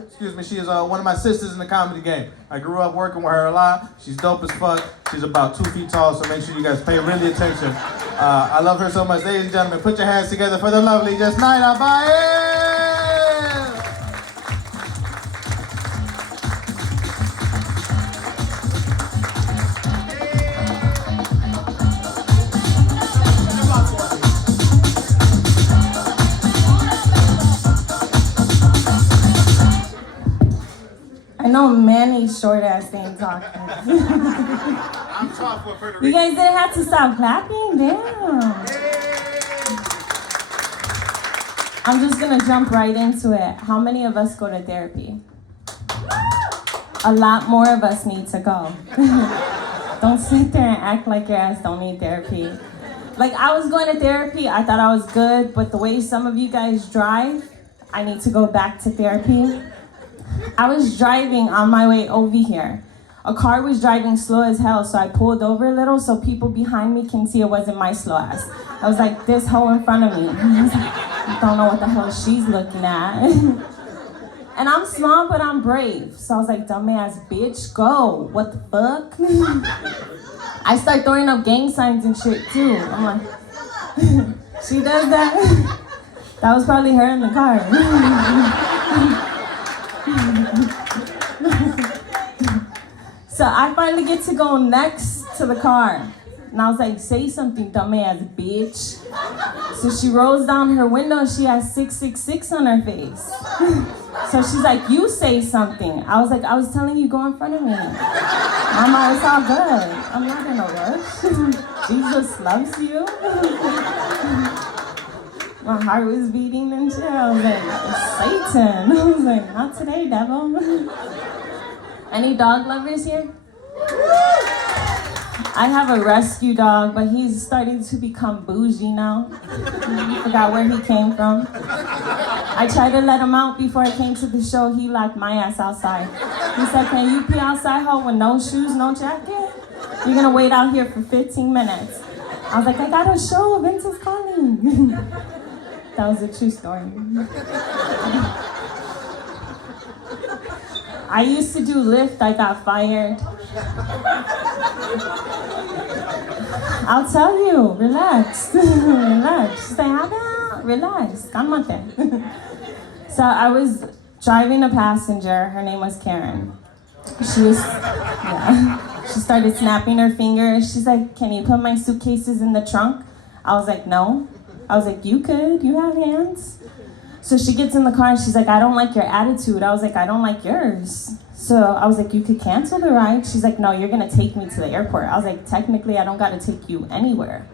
Excuse me, she is one of my sisters in the comedy game. I grew up working with her a lot. She's dope as fuck. She's about 2 feet tall, so make sure you guys pay really attention. I love her so much. Ladies and gentlemen, put your hands together for the lovely Jasnaida Baez! I know many short ass things talking. I'm tough for Puerto Rico. You guys didn't have to stop clapping? Damn. I'm just gonna jump right into it. How many of us go to therapy? A lot more of us need to go. Don't sit there and act like your ass don't need therapy. Like, I was going to therapy, I thought I was good, but the way some of you guys drive, I need to go back to therapy. I was driving on my way over here. A car was driving slow as hell, so I pulled over a little so people behind me can see it wasn't my slow ass. I was like, this hoe in front of me. I don't know what the hell she's looking at. And I'm small, but I'm brave. So I was like, dumbass bitch, go. What the fuck? I start throwing up gang signs and shit too. I'm like, she does that? That was probably her in the car. So I finally get to go next to the car. And I was like, say something, dumbass bitch. So she rolls down her window and she has 666 on her face. So she's like, you say something. I was like, I was telling you, go in front of me. Mama, it's all good. I'm not in a rush. Jesus loves you. My heart was beating and shit. I was like, Satan. I was like, not today, devil. Any dog lovers here? I have a rescue dog, but he's starting to become bougie now. I forgot where he came from. I tried to let him out before I came to the show. He locked my ass outside. He said, can you pee outside, ho, with no shoes, no jacket? You're gonna wait out here for 15 minutes. I was like, I got a show, Vince is calling. That was a true story. I used to do Lyft, I got fired. I'll tell you, relax, relax. Say, how Relax, cálmate. So I was driving a passenger. Her name was Karen. She started snapping her fingers. She's like, "Can you put my suitcases in the trunk?" I was like, "No." I was like, "You could, you have hands." So she gets in the car and she's like, "I don't like your attitude." I was like, "I don't like yours." So I was like, "You could cancel the ride." She's like, "No, you're gonna take me to the airport." I was like, "Technically, I don't gotta take you anywhere."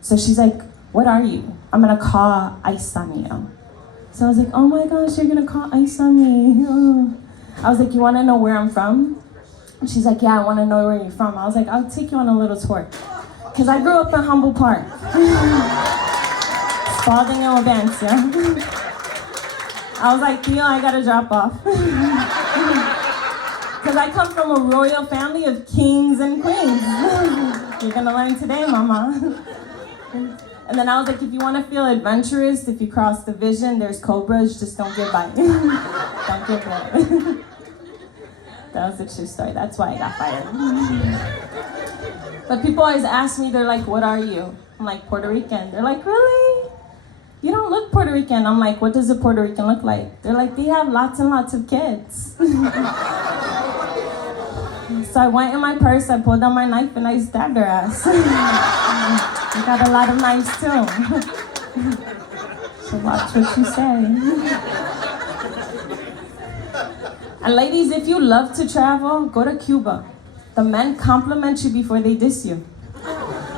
So she's like, "What are you?" "I'm gonna call ICE on you." So I was like, "Oh my gosh, you're gonna call ICE on me." I was like, "You wanna know where I'm from?" And she's like, "Yeah, I wanna know where you're from." I was like, "I'll take you on a little tour." Cause I grew up in Humble Park. Spalding and Wabansia. I was like, "Theo, I gotta drop off." Cause I come from a royal family of kings and queens. You're gonna learn today, mama. And then I was like, "If you wanna feel adventurous, if you cross the vision, there's cobras, just don't get bite." Don't get bit. That was a true story. That's why I got fired. But people always ask me, they're like, "What are you?" I'm like, "Puerto Rican." They're like, "Really? You don't look Puerto Rican." I'm like, "What does a Puerto Rican look like?" They're like, "They have lots and lots of kids." So I went in my purse, I pulled out my knife, and I stabbed her ass. I got a lot of knives too. So watch what you say. And ladies, if you love to travel, go to Cuba. The men compliment you before they diss you.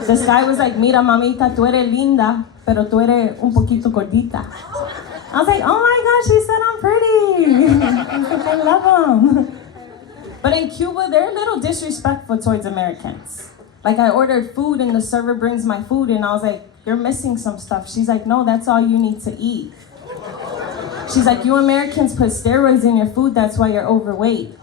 This guy was like, "Mira, mamita, tú eres linda, pero tú eres un poquito gordita." I was like, "Oh my gosh, he said I'm pretty." I was like, I love him. But in Cuba, they're a little disrespectful towards Americans. Like, I ordered food and the server brings my food and I was like, "You're missing some stuff." She's like, "No, that's all you need to eat." She's like, "You Americans put steroids in your food, that's why you're overweight."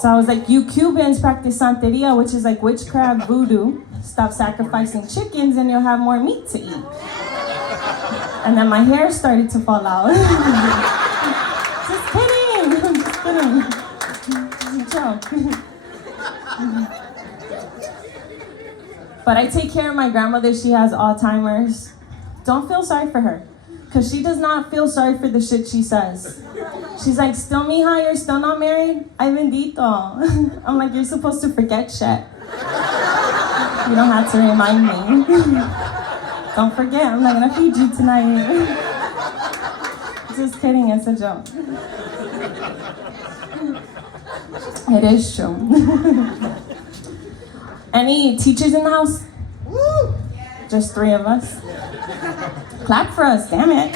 So I was like, "You Cubans practice Santeria, which is like witchcraft voodoo. Stop sacrificing chickens and you'll have more meat to eat." And then my hair started to fall out. Just kidding. Just kidding. It's a joke. But I take care of my grandmother. She has Alzheimer's. Don't feel sorry for her. Because she does not feel sorry for the shit she says. She's like, "Still, mija, you're still not married? Ay, bendito." I'm like, "You're supposed to forget shit. You don't have to remind me. Don't forget, I'm not gonna feed you tonight." Just kidding, it's a joke. It is true. Any teachers in the house? Woo! Just 3 of us. Clap for us, damn it.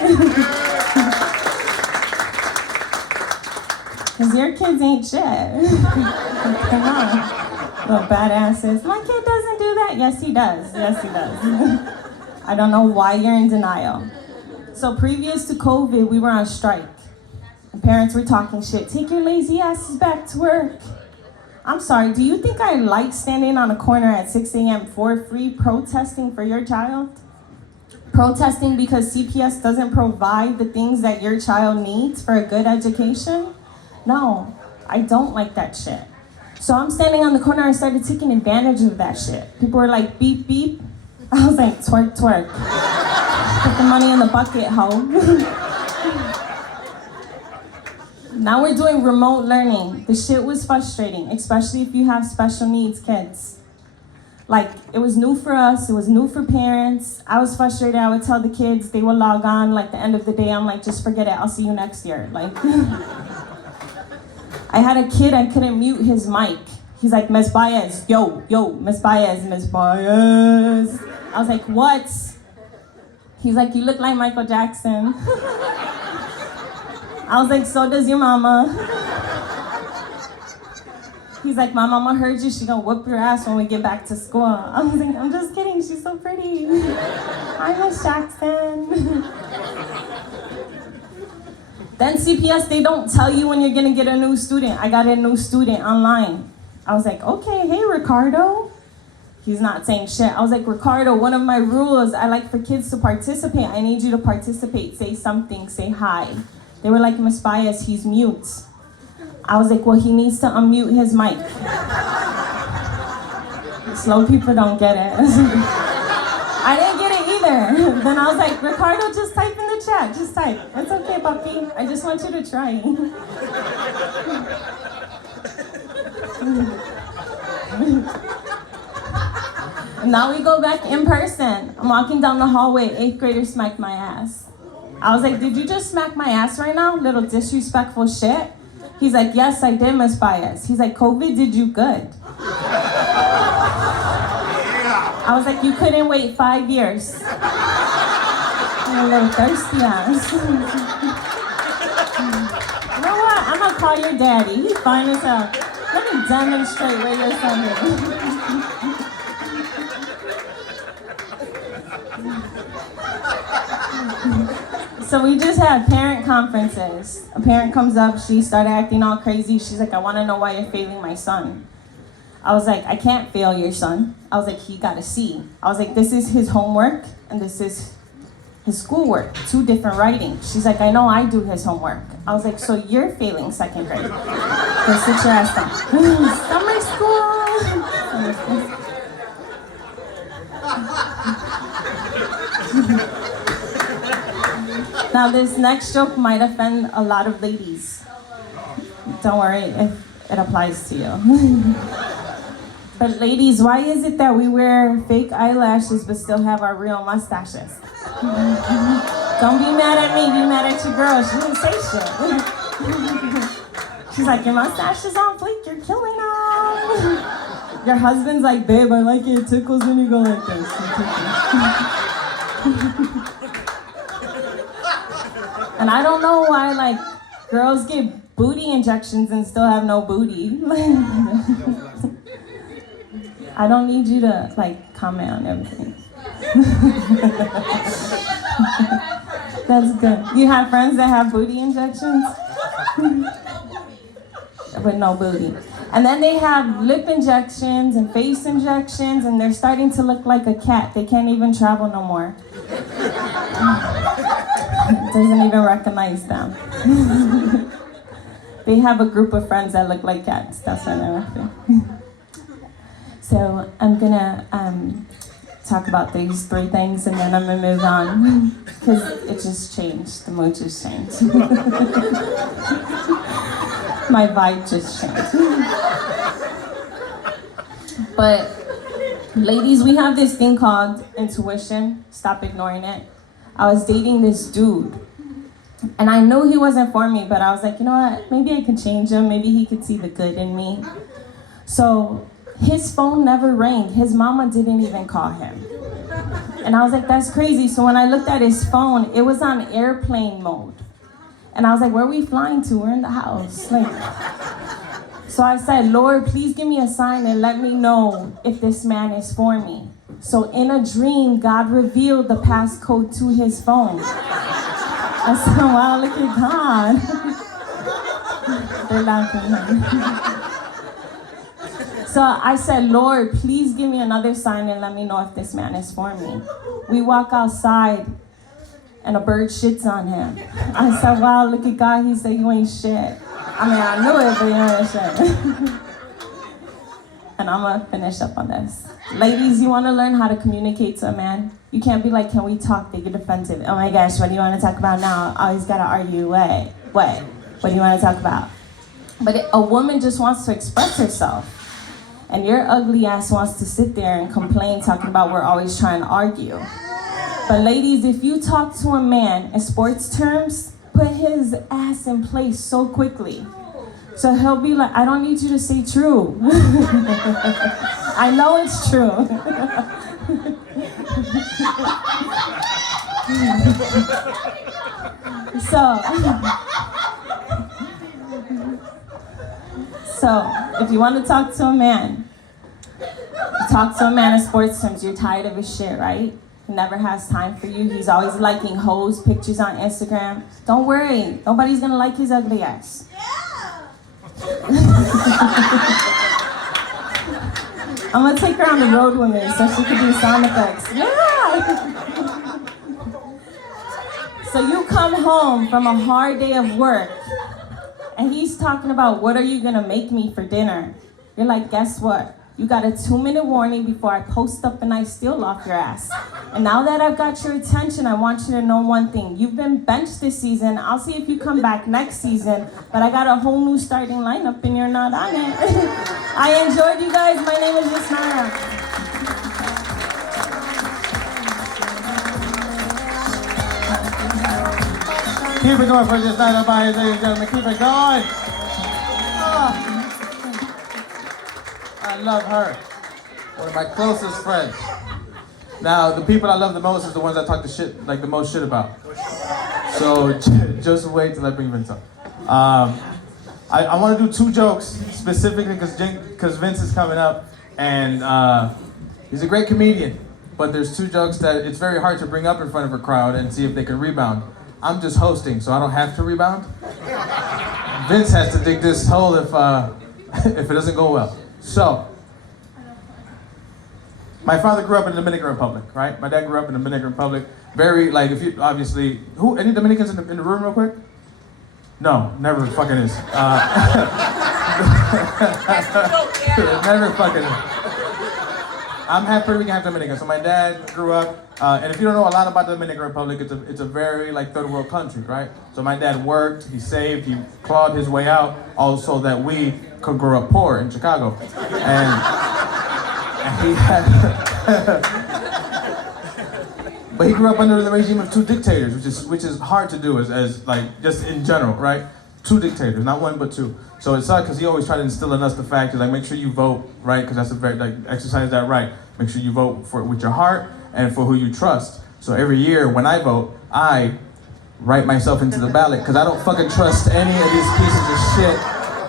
Cause your kids ain't shit. Come on, little badasses. "My kid doesn't do that." Yes, he does. Yes, he does. I don't know why you're in denial. So previous to COVID, we were on strike. And parents were talking shit. "Take your lazy asses back to work." I'm sorry, do you think I like standing on a corner at 6 a.m. for free protesting for your child? Protesting because CPS doesn't provide the things that your child needs for a good education? No, I don't like that shit. So I'm standing on the corner, I started taking advantage of that shit. People were like, "Beep, beep." I was like, "Twerk, twerk." Put the money in the bucket, ho. Now we're doing remote learning. The shit was frustrating, especially if you have special needs kids. Like, it was new for us, it was new for parents. I was frustrated, I would tell the kids, they would log on, like, the end of the day, I'm like, "Just forget it, I'll see you next year." Like, I had a kid, I couldn't mute his mic. He's like, "Miss Baez, yo, Miss Baez, Miss Baez." I was like, "What?" He's like, "You look like Michael Jackson." I was like, "So does your mama." He's like, "My mama heard you, she gonna whoop your ass when we get back to school." I was like, "I'm just kidding, she's so pretty." Hi, Miss Jackson. Then CPS, they don't tell you when you're gonna get a new student. I got a new student online. I was like, "Okay, hey, Ricardo." He's not saying shit. I was like, "Ricardo, one of my rules, I like for kids to participate. I need you to participate. Say something, say hi." They were like, "Miss Baez, he's mute." I was like, "Well, he needs to unmute his mic." Slow people don't get it. I didn't get it either. either. Then I was like, Ricardo, just type in the chat. Just type. It's okay, puppy. I just want you to try. And now we go back in person. I'm walking down the hallway. 8th grader smacked my ass. I was like, did you just smack my ass right now? Little disrespectful shit. He's like, yes, I did, Miss Baez. He's like, COVID did you good. I was like, you couldn't wait 5 years. You're a little thirsty ass. You know what? I'm gonna call your daddy. He's fine as hell. Let me demonstrate where your son is. So we just had parent conferences. A parent comes up, she started acting all crazy. She's like, I wanna know why you're failing my son. I was like, I can't fail your son. I was like, he got a C. I was like, this is his homework and this is his schoolwork, 2 different writings. She's like, I know I do his homework. I was like, so you're failing 2nd grade. Go sit your ass down. Summer school. Now this next joke might offend a lot of ladies. Don't worry if it applies to you. But ladies, why is it that we wear fake eyelashes but still have our real mustaches? Don't be mad at me, be mad at your girl. She didn't say shit. She's like, your mustache is on fleek, you're killing them. Your husband's like, babe, I like it tickles when you go like this. And I don't know why, like, girls get booty injections and still have no booty. I don't need you to, like, comment on everything. That's good. You have friends that have booty injections? With no booty. And then they have lip injections and face injections, and they're starting to look like a cat. They can't even travel no more. Doesn't even recognize them. They have a group of friends that look like cats. That's what they're laughing. So I'm gonna talk about these 3 things and then I'm gonna move on. Because it just changed, the mood just changed. My vibe just changed. But ladies, we have this thing called intuition. Stop ignoring it. I was dating this dude. And I knew he wasn't for me, but I was like, you know what? Maybe I could change him. Maybe he could see the good in me. So his phone never rang. His mama didn't even call him. And I was like, that's crazy. So when I looked at his phone, it was on airplane mode. And I was like, where are we flying to? We're in the house. Like, so I said, Lord, please give me a sign and let me know if this man is for me. So in a dream, God revealed the passcode to his phone. I said, wow, look at God. They're laughing. So I said, Lord, please give me another sign and let me know if this man is for me. We walk outside and a bird shits on him. I said, wow, look at God. He said, you ain't shit. I mean, I knew it, but you ain't shit. And I'm gonna finish up on this. Ladies, you wanna learn how to communicate to a man? You can't be like, can we talk? They get defensive. Oh my gosh, what do you wanna talk about now? Always gotta argue. What? What do you wanna talk about? But a woman just wants to express herself. And your ugly ass wants to sit there and complain, talking about we're always trying to argue. But ladies, if you talk to a man in sports terms, put his ass in place so quickly. So he'll be like, I don't need you to say true. I know it's true. So if you want to talk to a man, talk to a man in sports terms. You're tired of his shit, right? He never has time for you. He's always liking hoes pictures on Instagram. Don't worry, nobody's gonna like his ugly ass. I'm gonna take her on the road with me so she can do sound effects. Yeah! So you come home from a hard day of work and he's talking about what are you gonna make me for dinner? You're like, guess what? You got a 2-minute warning before I post up and I steal off your ass. And now that I've got your attention, I want you to know one thing. You've been benched this season. I'll see if you come back next season, but I got a whole new starting lineup and you're not on it. I enjoyed you guys. My name is Yasnaya. Keep it going for this night, everybody, ladies and gentlemen. Keep it going. Oh. I love her. One of my closest friends. Now, the people I love the most is the ones I talk the most shit about. So just wait till I bring Vince up. I want to do 2 jokes specifically because Vince is coming up, and he's a great comedian. But there's 2 jokes that it's very hard to bring up in front of a crowd and see if they can rebound. I'm just hosting, so I don't have to rebound. Vince has to dig this hole if it doesn't go well. So, my father grew up in the Dominican Republic, right? My dad grew up in the Dominican Republic. Very, like, if you, obviously, any Dominicans in the room real quick? No, never fucking is. Never fucking is. I'm half Puerto Rican, half Dominican. So my dad grew up, and if you don't know a lot about the Dominican Republic, it's a very, like, third world country, right? So my dad worked, he saved, he clawed his way out, also that we could grow up poor in Chicago. And he had, but he grew up under the regime of 2 dictators, which is hard to do as like, just in general, right? 2 dictators, not 1 but 2. So it sucked because he always tried to instill in us the fact that, like, make sure you vote, right? Because that's a very, like, exercise that right. Make sure you vote for with your heart and for who you trust. So every year when I vote, I write myself into the ballot because I don't fucking trust any of these pieces of shit.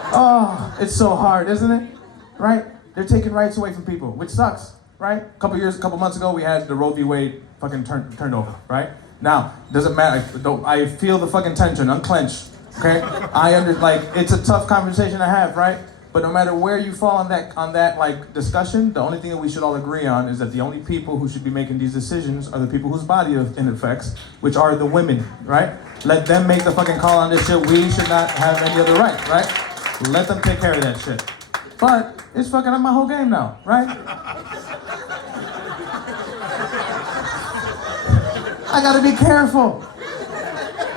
Oh, it's so hard, isn't it? Right? They're taking rights away from people, which sucks, right? A couple months ago, we had the Roe v. Wade fucking turned over, right? Now, doesn't matter. I feel the fucking tension, unclench, okay? It's a tough conversation to have, right? But no matter where you fall on that like discussion, the only thing that we should all agree on is that the only people who should be making these decisions are the people whose body it affects, which are the women, right? Let them make the fucking call on this shit. We should not have any other right, right? Let them take care of that shit. But it's fucking up my whole game now, right? I gotta be careful.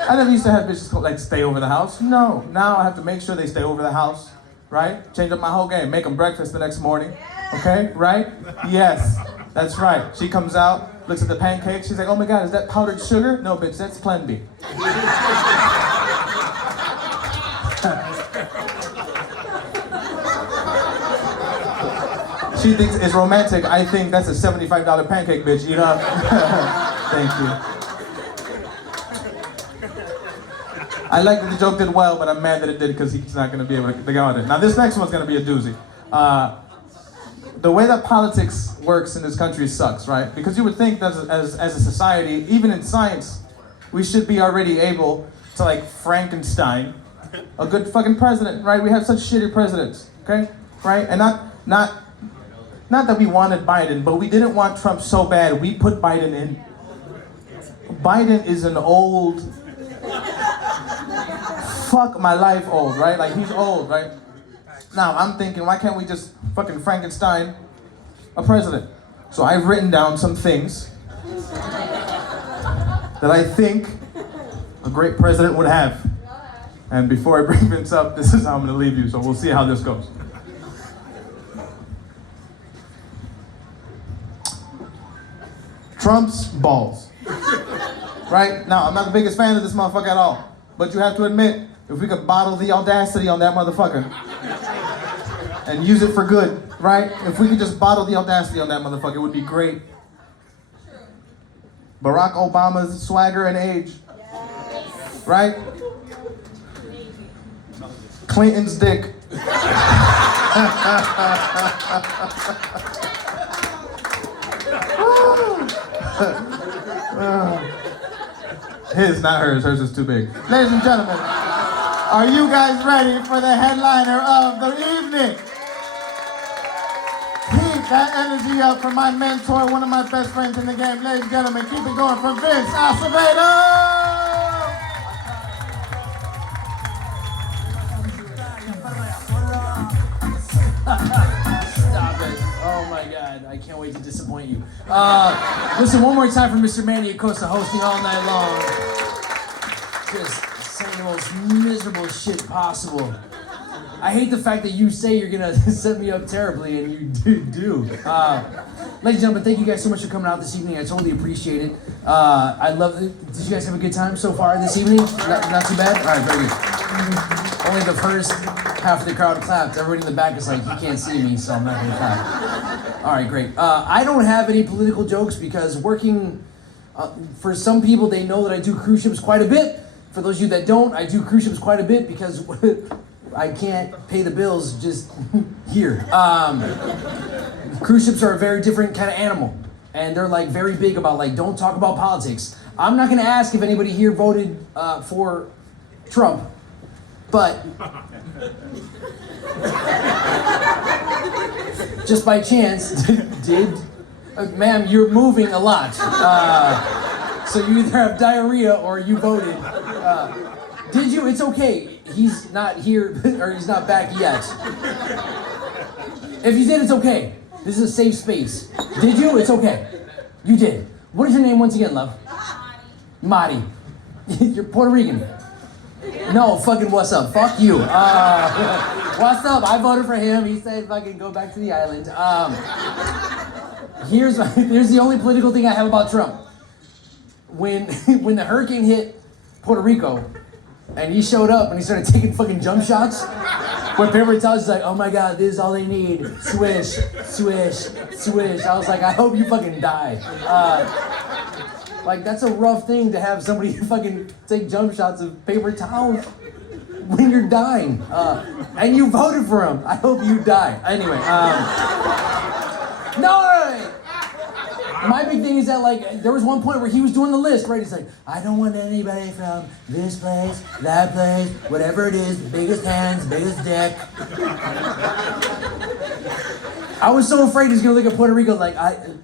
I never used to have bitches like stay over the house. No, now I have to make sure they stay over the house, right? Change up my whole game. Make them breakfast the next morning, okay? Right? Yes, that's right. She comes out, looks at the pancakes. She's like, oh my God, is that powdered sugar? No, bitch, that's Plan B. She thinks it's romantic. I think that's a $75 pancake, bitch. You know? Thank you. I like that the joke did well, but I'm mad that it did because he's not going to be able to go on it. Now, this next one's going to be a doozy. The way that politics works in this country sucks, right? Because you would think that as a society, even in science, we should be already able to, like, Frankenstein a good fucking president, right? We have such shitty presidents, okay? Right? And not that we wanted Biden, but we didn't want Trump so bad, we put Biden in. Biden is an old, fuck my life old, right? Like, he's old, right? Now, I'm thinking, why can't we just fucking Frankenstein a president? So I've written down some things that I think a great president would have. And before I bring Vince up, this is how I'm gonna leave you, so we'll see how this goes. Trump's balls. Right? Now, I'm not the biggest fan of this motherfucker at all. But you have to admit, if we could bottle the audacity on that motherfucker and use it for good, right? If we could just bottle the audacity on that motherfucker, it would be great. Barack Obama's swagger and age. Right? Clinton's dick. His, not hers. Hers is too big. Ladies and gentlemen, are you guys ready for the headliner of the evening? Keep that energy up for my mentor, one of my best friends in the game. Ladies and gentlemen, keep it going from Vince Acevedo! Stop it. God, I can't wait to disappoint you. Listen, one more time for Mr. Manny Acosta hosting all night long. Just saying the most miserable shit possible. I hate the fact that you say you're gonna set me up terribly, and you do. Ladies and gentlemen, thank you guys so much for coming out this evening. I totally appreciate it. I love it. Did you guys have a good time so far this evening? Not too bad? All right, very good. Only the first half of the crowd clapped. Everybody in the back is like, you can't see me, so I'm not gonna clap. All right, great. I don't have any political jokes because working, for some people, they know that I do cruise ships quite a bit. For those of you that don't, I do cruise ships quite a bit because I can't pay the bills just here. Cruise ships are a very different kind of animal. And they're like very big about like, don't talk about politics. I'm not gonna ask if anybody here voted for Trump, but just by chance, ma'am, you're moving a lot. So you either have diarrhea or you voted. Did you? It's okay. He's not here, or he's not back yet. If you did, it's okay. This is a safe space. Did you? It's okay. You did. What is your name once again, love? Madi. You're Puerto Rican. No, fucking what's up? Fuck you. What's up? I voted for him. He said fucking go back to the island. Here's the only political thing I have about Trump. When the hurricane hit Puerto Rico, and he showed up and he started taking fucking jump shots, when paper towels, he's like, oh my God, this is all they need. Swish, swish, swish. I was like, I hope you fucking die. Like, that's a rough thing to have somebody fucking take jump shots of paper towels when you're dying. And you voted for him. I hope you die. Anyway, no. My big thing is that, like, there was one point where he was doing the list, right? He's like, I don't want anybody from this place, that place, whatever it is, biggest hands, biggest dick. I was so afraid he's gonna look at Puerto Rico like,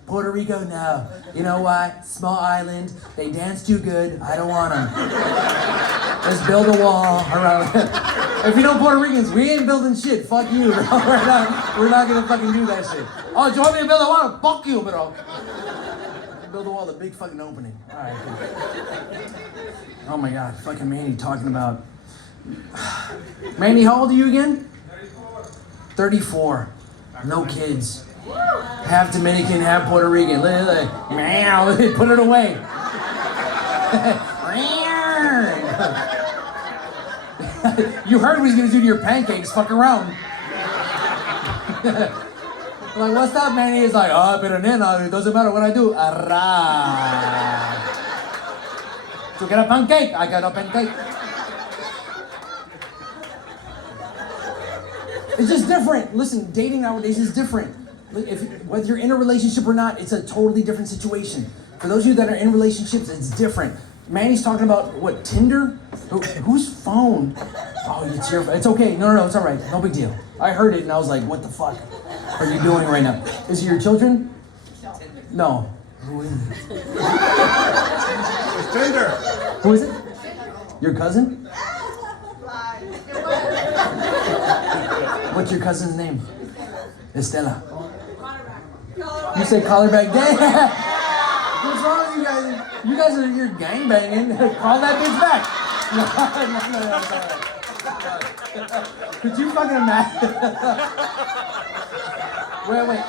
Puerto Rico, no. You know why? Small island, they dance too good, I don't want them. Let's build a wall around it. If you know Puerto Ricans, we ain't building shit, fuck you, bro. We're not gonna fucking do that shit. Oh, do you want me to build a wall? Fuck you, bro. Build a wall, the big fucking opening. All right. Oh my God, fucking Manny talking about. Manny, how old are you again? 34. No kids. Half Dominican, half Puerto Rican. Meow, put it away. You heard what he's gonna do to your pancakes. Fuck around. Like, what's up, Manny? He's like, oh, pero nena, it doesn't matter what I do. Arra. You get a pancake? I got a pancake. It's just different. Listen, dating nowadays is different. Whether you're in a relationship or not, it's a totally different situation. For those of you that are in relationships, it's different. Manny's talking about, what, Tinder? Whose phone? Oh, it's your phone. It's okay. No, it's all right. No big deal. I heard it and I was like, what the fuck are you doing right now? Is it your children? No. Who is it? It's Tinder. Who is it? Your cousin? What's your cousin's name? Estela. You say call her back. Yeah. What's wrong with you guys? You guys you're gangbanging. Call that bitch back. No. Could you fucking imagine? Wait.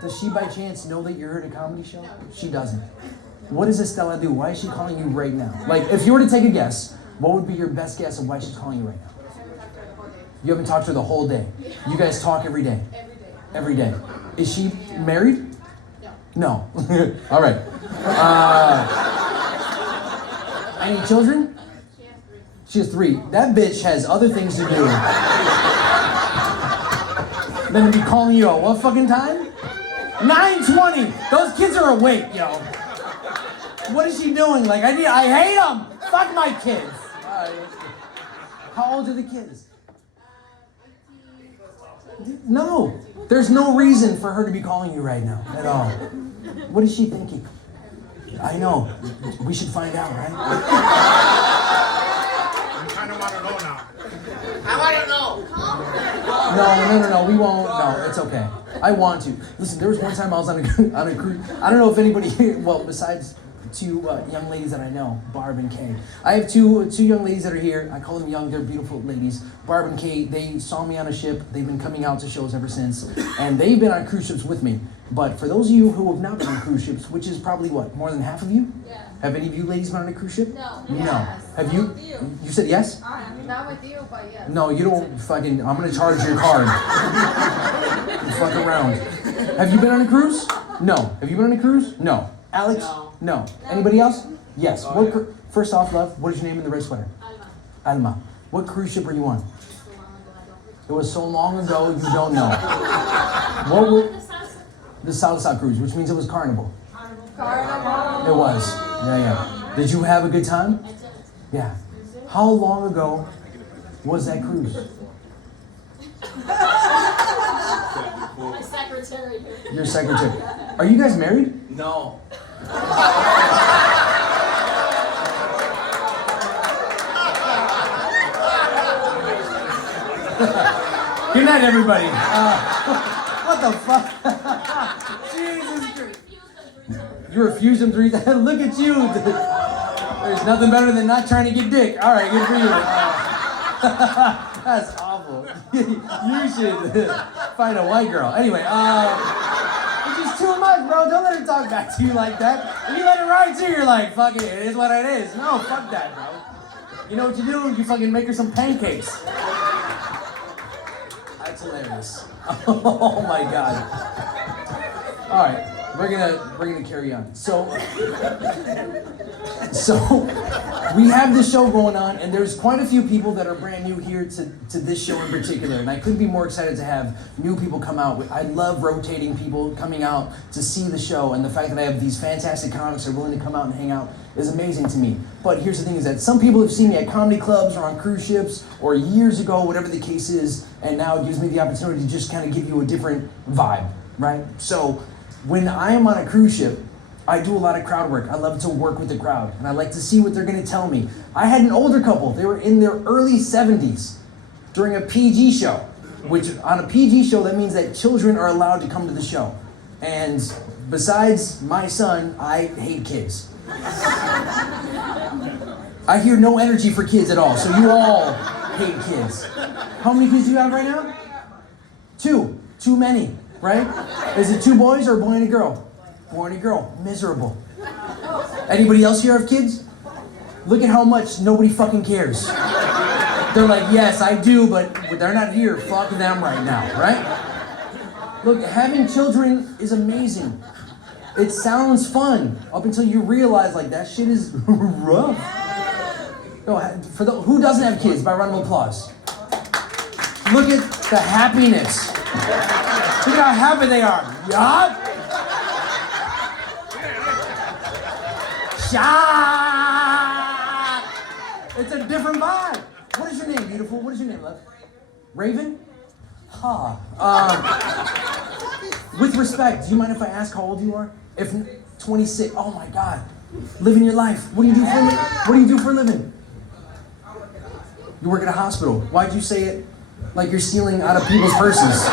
Does she by chance know that you're at a comedy show? She doesn't. What does Estela do? Why is she calling you right now? Like, if you were to take a guess, what would be your best guess of why she's calling you right now? You haven't talked to her the whole day. You guys talk every day. Every day. Is she married? No. All right. Any children? She has 3. That bitch has other things to do than to be calling you at what fucking time? 9:20. Those kids are awake, yo. What is she doing? Like, I hate them. Fuck my kids. How old are the kids? No. There's no reason for her to be calling you right now at all. What is she thinking? I know. We should find out, right? I kind of want to know now. No. We won't. No, it's okay. I want to. Listen, there was one time I was on a cruise. I don't know if anybody here, well, besides two young ladies that I know, Barb and Kay. I have two young ladies that are here. I call them young, they're beautiful ladies. Barb and Kay, they saw me on a ship. They've been coming out to shows ever since. And they've been on cruise ships with me. But for those of you who have not been on cruise ships, which is probably what, more than half of you? Yeah. Have any of you ladies been on a cruise ship? No. No. Yes. Have you? You said yes? Not with you, but yes. No, you don't fucking, I'm gonna charge your card. You fuck around. Have you been on a cruise? No. Have you been on a cruise? No. Alex? No. Anybody else? Yes. First off, love, what is your name in the red sweater? Alma. What cruise ship are you on? It was so long ago, you don't know. What were, the Salsa cruise, which means it was Carnival. Carnival. It was. Yeah. Did you have a good time? Yeah. How long ago was that cruise? My secretary. Your secretary. Are you guys married? No. Good night, everybody. What the fuck? Jesus Christ. You refused him 3 times. Look at you. There's nothing better than not trying to get dick. All right, good for you. That's awful. You should find a white girl. Anyway, it's just too much, bro. Don't let her talk back to you like that. If you let her ride too, you're like, fuck it, it is what it is. No, fuck that, bro. You know what you do? You fucking make her some pancakes. That's hilarious. Oh my god. All right, we're gonna carry on. So we have this show going on, and there's quite a few people that are brand new here to this show in particular, and I couldn't be more excited to have new people come out. I love rotating people coming out to see the show, and the fact that I have these fantastic comics that are willing to come out and hang out is amazing to me. But here's the thing is that some people have seen me at comedy clubs or on cruise ships or years ago, whatever the case is, and now it gives me the opportunity to just kind of give you a different vibe, right? So when I am on a cruise ship, I do a lot of crowd work. I love to work with the crowd, and I like to see what they're gonna tell me. I had an older couple, they were in their early 70s during a PG show, which on a PG show, that means that children are allowed to come to the show. And besides my son, I hate kids. I hear no energy for kids at all, so you all hate kids. How many kids do you have right now? 2. Too many, right? Is it 2 boys or a boy and a girl? Boy and a girl. Miserable. Anybody else here have kids? Look at how much nobody fucking cares. They're like, yes, I do, but they're not here. Fuck them right now, right? Look, having children is amazing. It sounds fun up until you realize like that shit is rough. No, who doesn't have kids? By round of applause. Look at the happiness. Look at how happy they are. Yup. Shot. It's a different vibe. What is your name, beautiful? What is your name, love? Raven? Ha. With respect, do you mind if I ask how old you are? If 26. Oh my God. Living your life. What do you do for a living? What do you do for a living? You work at a hospital. Why'd you say it like you're stealing out of people's purses?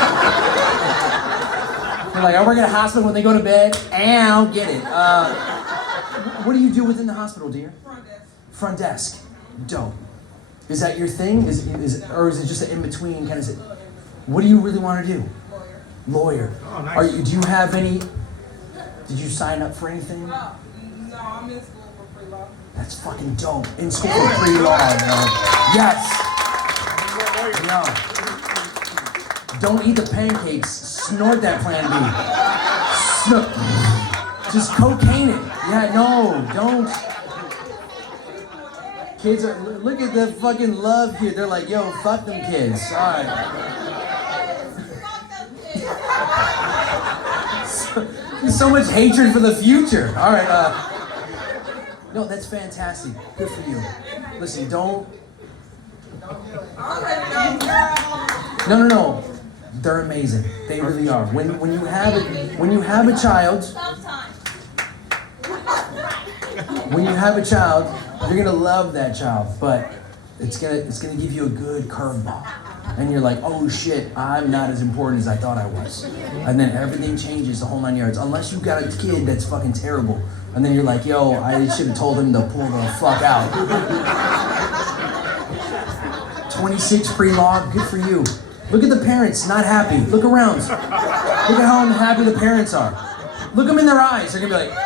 You're like, I work at a hospital when they go to bed. Ow, get it. What do you do within the hospital, dear? Front desk. Front desk. Dope. Is that your thing? Or is it just an in-between kind of thing? What do you really want to do? Lawyer. Oh, nice. Do you have any? Did you sign up for anything? No, I'm in school for pre-law. That's fucking dope. In school for pre-law, man. Yes. No. Don't eat the pancakes. Snort that Plan B. Just cocaine it. Yeah, no, don't. Kids are, look at the fucking love here. They're like, yo, fuck them kids. All right. So much hatred for the future. All right. No, that's fantastic. Good for you. Listen, don't. No. They're amazing. They really are. When you have a child, when you have a child, you're gonna love that child, but it's gonna give you a good curveball. And you're like, oh shit, I'm not as important as I thought I was. And then everything changes the whole 9 yards. Unless you've got a kid that's fucking terrible. And then you're like, yo, I should have told him to pull the fuck out. 26 pre-log, good for you. Look at the parents, not happy. Look around. Look at how unhappy the parents are. Look them in their eyes. They're gonna be like,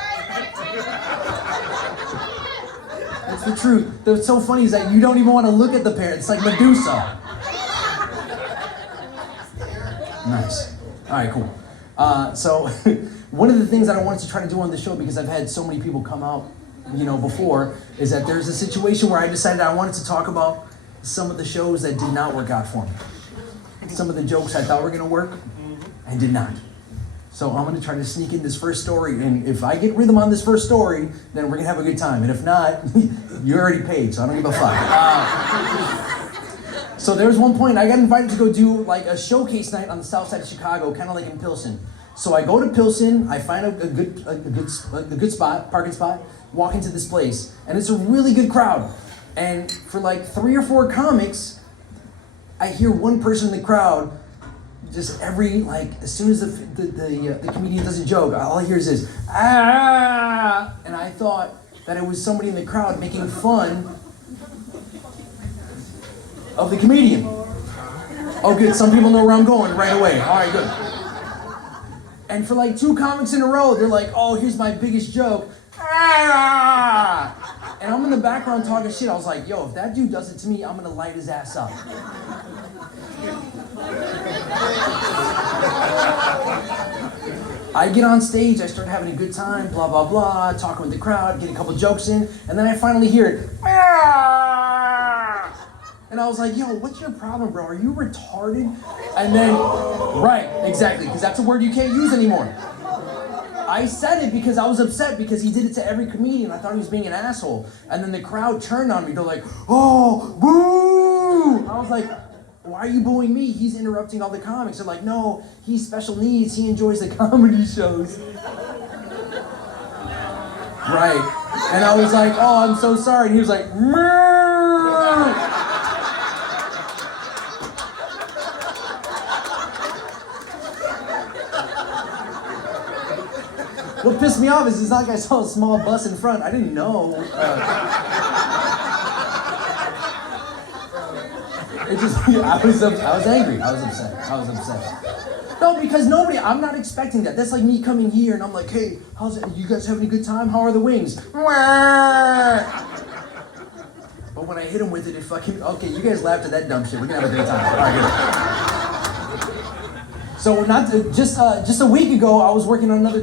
that's the truth. What's so funny is that you don't even want to look at the parents. It's like Medusa. Nice. All right, cool. So one of the things that I wanted to try to do on the show, because I've had so many people come out, before, is that there's a situation where I decided I wanted to talk about some of the shows that did not work out for me. Some of the jokes I thought were gonna work, and did not. So I'm gonna try to sneak in this first story, and if I get rhythm on this first story, then we're gonna have a good time. And if not, you already paid, so I don't give a fuck. So there was one point I got invited to go do like a showcase night on the south side of Chicago, kind of like in Pilsen. So I go to Pilsen, I find a good spot, parking spot, walk into this place, and it's a really good crowd. And for like 3 or 4 comics, I hear one person in the crowd, just as soon as the comedian does a joke, all I hear is this, ah, and I thought that it was somebody in the crowd making fun of the comedian. Oh good, some people know where I'm going right away. All right, good. And for like 2 comics in a row, they're like, oh, here's my biggest joke. Ah! And I'm in the background talking shit. I was like, yo, if that dude does it to me, I'm gonna light his ass up. I get on stage, I start having a good time, blah, blah, blah, talking with the crowd, get a couple jokes in, and then I finally hear it. And I was like, yo, what's your problem, bro? Are you retarded? And then, right, exactly, because that's a word you can't use anymore. I said it because I was upset because he did it to every comedian. I thought he was being an asshole. And then the crowd turned on me. They're like, oh, boo! I was like, why are you booing me? He's interrupting all the comics. They're like, no, he's special needs. He enjoys the comedy shows. Right. And I was like, oh, I'm so sorry. And he was like, Murr! What pissed me off is it's not like I saw a small bus in front. I didn't know. I was angry. I was upset. No, because I'm not expecting that. That's like me coming here and I'm like, hey, how's it? You guys having a good time? How are the wings? But when I hit him with it, okay, you guys laughed at that dumb shit. We're gonna have a great time. All right, good. So just a week ago, I was working on another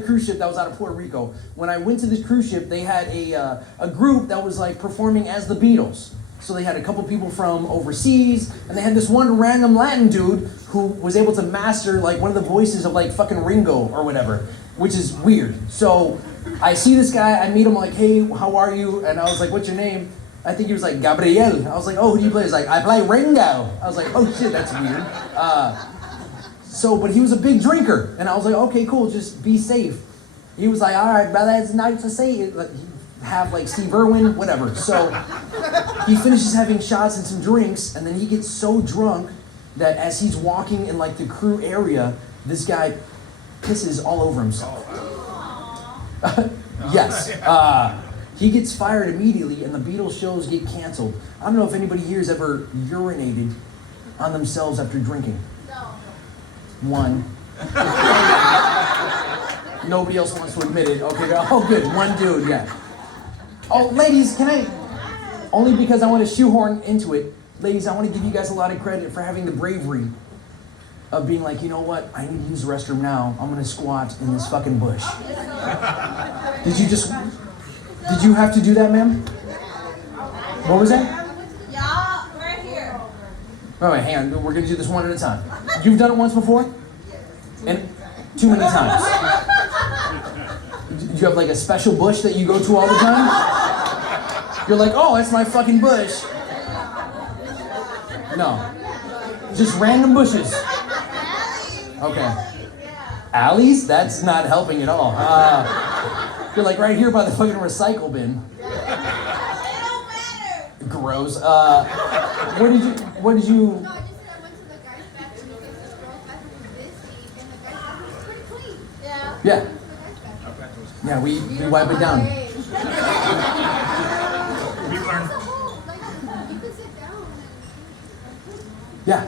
cruise ship that was out of Puerto Rico. When I went to this cruise ship, they had a group that was like performing as the Beatles. So they had a couple people from overseas, and they had this one random Latin dude who was able to master like one of the voices of like fucking Ringo or whatever, which is weird. So I see this guy, I meet him like, hey, how are you? And I was like, what's your name? I think he was like, Gabriel. I was like, oh, who do you play? He's like, I play Ringo. I was like, oh shit, that's weird. But he was a big drinker. And I was like, okay, cool, just be safe. He was like, all right, brother, it's nice to see you. Like, have like Steve Irwin, whatever. So he finishes having shots and some drinks, and then he gets so drunk that as he's walking in like the crew area, this guy pisses all over himself. Yes. He gets fired immediately, and the Beatles shows get canceled. I don't know if anybody here has ever urinated on themselves after drinking. No. One. Nobody else wants to admit it. Okay, oh good, one dude, yeah. Oh, ladies, only because I want to shoehorn into it, ladies, I want to give you guys a lot of credit for having the bravery of being like, you know what, I need to use the restroom now. I'm going to squat in this fucking bush. Did you have to do that, ma'am? What was that? Yeah, right here. All right, hang on. We're going to do this one at a time. You've done it once before? And too many times. Do you have like a special bush that you go to all the time? You're like, oh, that's my fucking bush. No. Just random bushes. Okay. Alleys? That's not helping at all. You're like right here by the fucking recycle bin. Gross. What did you? No, I just said I went to the guy's bathroom because this girl's bathroom was busy and the guy's bathroom was pretty clean. Yeah. Yeah. The guy's bathroom. Yeah, we wipe it down. Hey. Like, you could sit down and Yeah.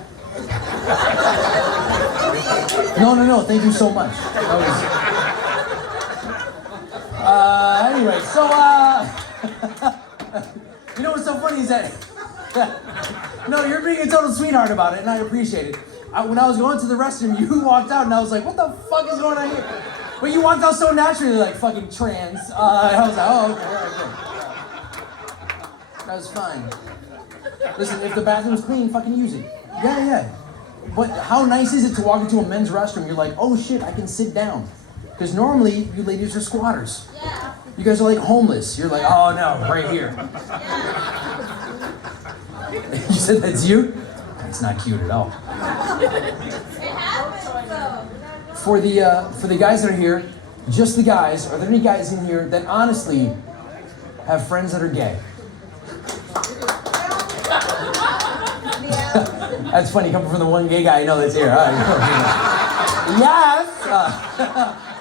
No. Thank you so much. That was. Anyway, so you know what's so funny is that. No, you're being a total sweetheart about it, and I appreciate it. When I was going to the restroom, you walked out, and I was like, "What the fuck is going on here?" But you walked out so naturally, like fucking trans. And I was like, "Oh, okay, all right, good." That was fine. Listen, if the bathroom's clean, fucking use it. Yeah. But how nice is it to walk into a men's restroom? You're like, oh shit, I can sit down. Because normally, you ladies are squatters. yeah. You guys are like homeless. You're like, oh no, right here. You said that's you? That's not cute at all. It happens though. For the guys that are here, just the guys, are there any guys in here that honestly have friends that are gay? That's funny, coming from the one gay guy I know that's here. All right, cool. Yes!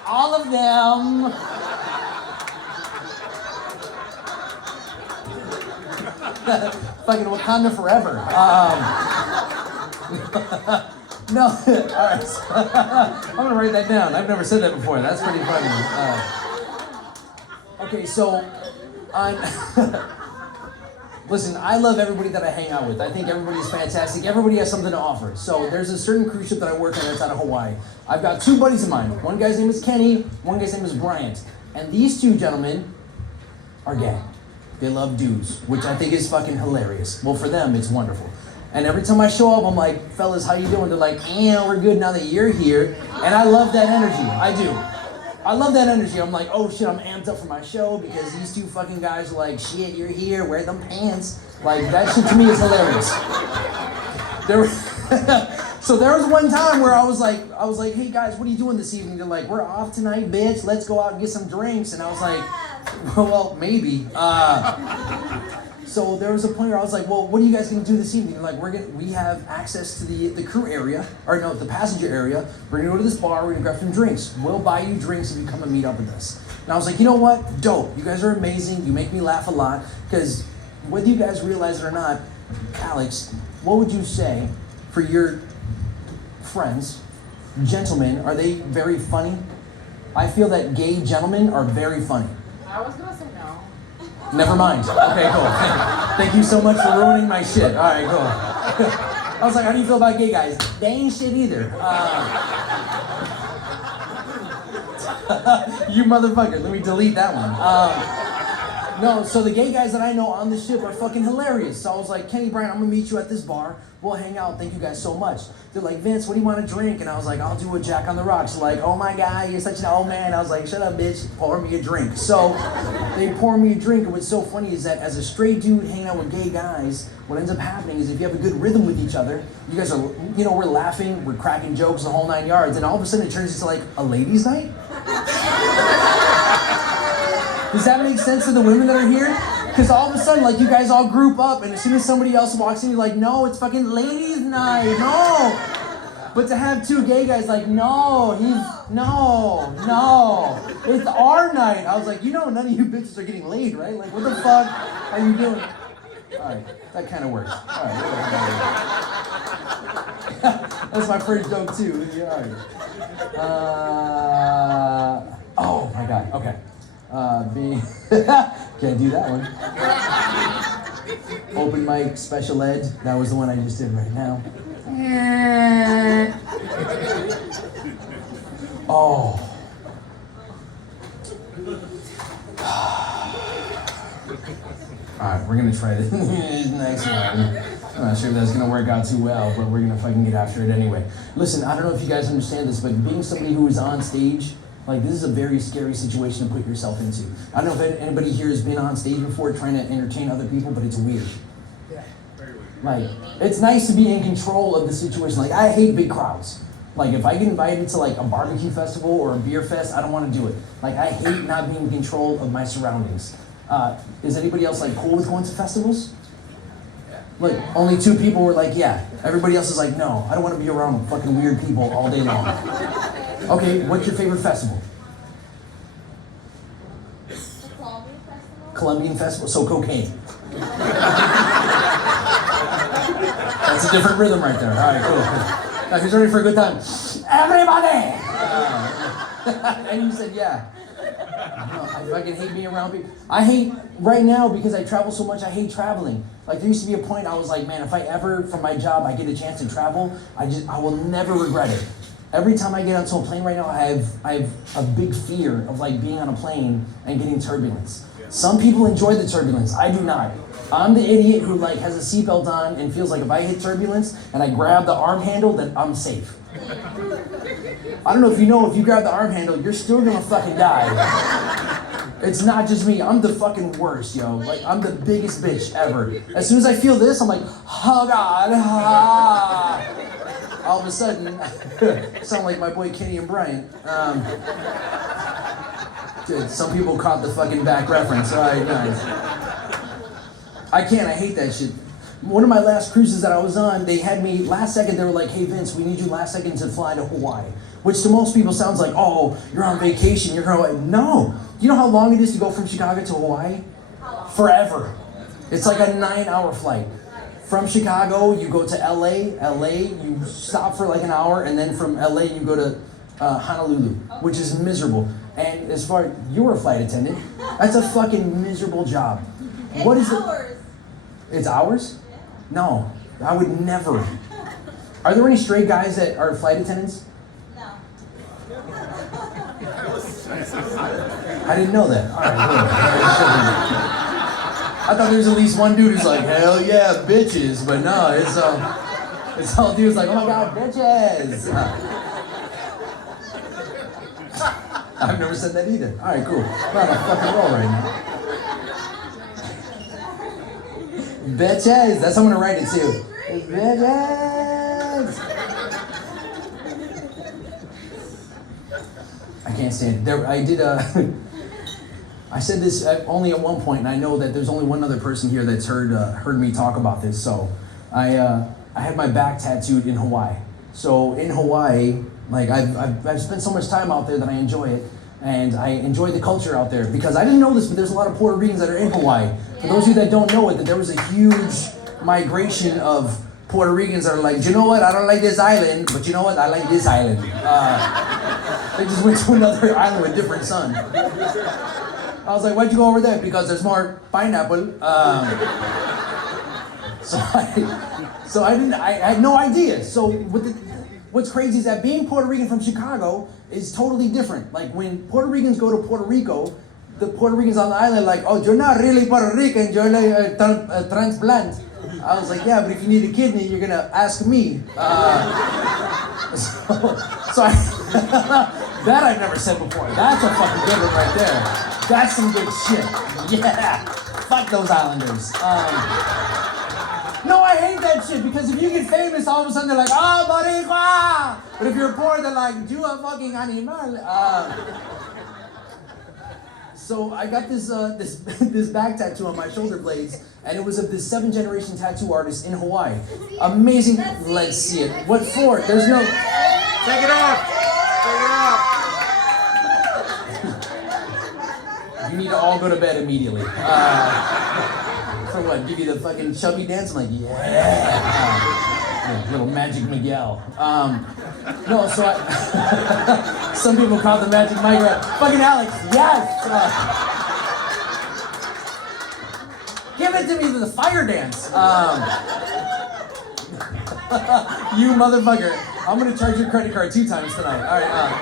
All of them. Fucking Wakanda forever. No, all right. I'm gonna write that down. I've never said that before. That's pretty funny. Okay, so I'm. Listen, I love everybody that I hang out with. I think everybody's fantastic. Everybody has something to offer. So there's a certain cruise ship that I work on that's out of Hawaii. I've got two buddies of mine. One guy's name is Kenny. One guy's name is Bryant. And these two gentlemen are gay. They love dudes, which I think is fucking hilarious. Well, for them, it's wonderful. And every time I show up, I'm like, fellas, how you doing? They're like, we're good now that you're here. And I love that energy. I do. I love that energy. I'm like, oh shit, I'm amped up for my show because these two fucking guys are like, shit, you're here, wear them pants. Like, that shit to me is hilarious. So there was one time where I was like, hey guys, what are you doing this evening? They're like, we're off tonight, bitch. Let's go out and get some drinks. And I was like, well, maybe. So there was a point where I was like, well, what are you guys gonna do this evening? They're like, we have access to the crew area, or no, the passenger area. We're gonna go to this bar, we're gonna grab some drinks. We'll buy you drinks if you come and meet up with us. And I was like, you know what? Dope. You guys are amazing. You make me laugh a lot. Because whether you guys realize it or not, Alex, what would you say for your friends, gentlemen, are they very funny? I feel that gay gentlemen are very funny. I was gonna say no. Never mind. Okay, cool. Thank you so much for ruining my shit. All right, cool. I was like, how do you feel about gay guys? They ain't shit either. You motherfucker. Let me delete that one. No, so the gay guys that I know on the ship are fucking hilarious. So I was like, Kenny, Brian, I'm gonna meet you at this bar. We'll hang out. Thank you guys so much. They're like, Vince, what do you want to drink? And I was like, I'll do a Jack on the Rocks. They're like, oh my God, you're such an old man. I was like, shut up, bitch. Pour me a drink. So they pour me a drink. And what's so funny is that as a straight dude hanging out with gay guys, what ends up happening is if you have a good rhythm with each other, you guys are, we're laughing, we're cracking jokes the whole 9 yards. And all of a sudden it turns into like a ladies' night. Does that make sense to the women that are here? Because all of a sudden, like, you guys all group up, and as soon as somebody else walks in, you're like, no, it's fucking ladies' night, no. But to have two gay guys like, no, it's our night. I was like, none of you bitches are getting laid, right? Like, what the fuck are you doing? All right, that kind of works. All right. That's my first joke, too. Yeah, all right. Oh, my God, okay. Can't do that one. Open mic, special ed. That was the one I just did right now. Oh. Alright, we're gonna try this next one. I'm not sure if that's gonna work out too well, but we're gonna fucking get after it anyway. Listen, I don't know if you guys understand this, but being somebody who is on stage, like, this is a very scary situation to put yourself into. I don't know if anybody here has been on stage before trying to entertain other people, but it's weird. Yeah, very weird. Like, it's nice to be in control of the situation. Like, I hate big crowds. Like, if I get invited to, like, a barbecue festival or a beer fest, I don't want to do it. Like, I hate not being in control of my surroundings. Is anybody else, like, cool with going to festivals? Look, only 2 people were like, yeah. Everybody else is like, no, I don't want to be around fucking weird people all day long. Okay, what's your favorite festival? The Colombian Festival. Colombian festival, so cocaine. That's a different rhythm right there. All right, cool. Now, who's ready for a good time? Everybody! And you said, yeah. No, I fucking hate being around people. I hate, right now, because I travel so much, I hate traveling. Like, there used to be a point I was like, man, if I ever, from my job, I get a chance to travel, I will never regret it. Every time I get onto a plane right now, I have a big fear of like being on a plane and getting turbulence. Some people enjoy the turbulence. I do not. I'm the idiot who like has a seatbelt on and feels like if I hit turbulence and I grab the arm handle, then I'm safe. I don't know if you know, if you grab the arm handle, you're still gonna fucking die. It's not just me. I'm the fucking worst, yo. Like, I'm the biggest bitch ever. As soon as I feel this, I'm like, oh God, ah. All of a sudden, sound like my boy Kenny and Bryant. Dude, some people caught the fucking back reference. All right, nice. I can't. I hate that shit. One of my last cruises that I was on, they had me last second. They were like, "Hey Vince, we need you last second to fly to Hawaii," which to most people sounds like, "Oh, you're on vacation. You're going." No. You know how long it is to go from Chicago to Hawaii? Forever. It's like a 9-hour flight. From Chicago, you go to LA. LA, you stop for like an hour, and then from LA, you go to Honolulu, which is miserable. And as far you're a flight attendant, that's a fucking miserable job. What is it? It's hours? No, I would never. Are there any straight guys that are flight attendants? No. I didn't know that. All right, good. I thought there was at least one dude who's like, hell yeah, bitches, but no, it's all dudes like, oh my God, bitches. I've never said that either. All right, cool. We're on a fucking roll right now. Bitches. That's how I'm gonna write it too. Bitches. I can't stand it. I did I said this only at one point, and I know that there's only one other person here that's heard me talk about this. So I had my back tattooed in Hawaii. So in Hawaii, like I've spent so much time out there that I enjoy it, and I enjoy the culture out there because I didn't know this, but there's a lot of Puerto Ricans that are in Hawaii. For those of you that don't know it, that there was a huge migration of Puerto Ricans that are like, you know what, I don't like this island, but you know what, I like this island. They just went to another island with different sun. I was like, why'd you go over there? Because there's more pineapple. So I had no idea. So what's crazy is that being Puerto Rican from Chicago is totally different. Like when Puerto Ricans go to Puerto Rico, the Puerto Ricans on the island are like, oh, you're not really Puerto Rican, you're like a transplant. I was like, yeah, but if you need a kidney, you're gonna ask me. That I've never said before. That's a fucking good one right there. That's some good shit. Yeah. Fuck those islanders. No, I hate that shit because if you get famous, all of a sudden they're like, oh, Boricua! But if you're poor, they're like, you a fucking animal. So I got this this back tattoo on my shoulder blades, and it was of this 7th-generation tattoo artist in Hawaii. Amazing. Let's see it. What for? There's no. Take it off. Take it off. You need to all go to bed immediately. For what? Give you the fucking chubby dance? I'm like, yeah. Little Magic Miguel. No, so some people call the Magic Mike. Fucking Alex, yes. Give it to me, the fire dance. You motherfucker. I'm gonna charge your credit card 2 times tonight. All right.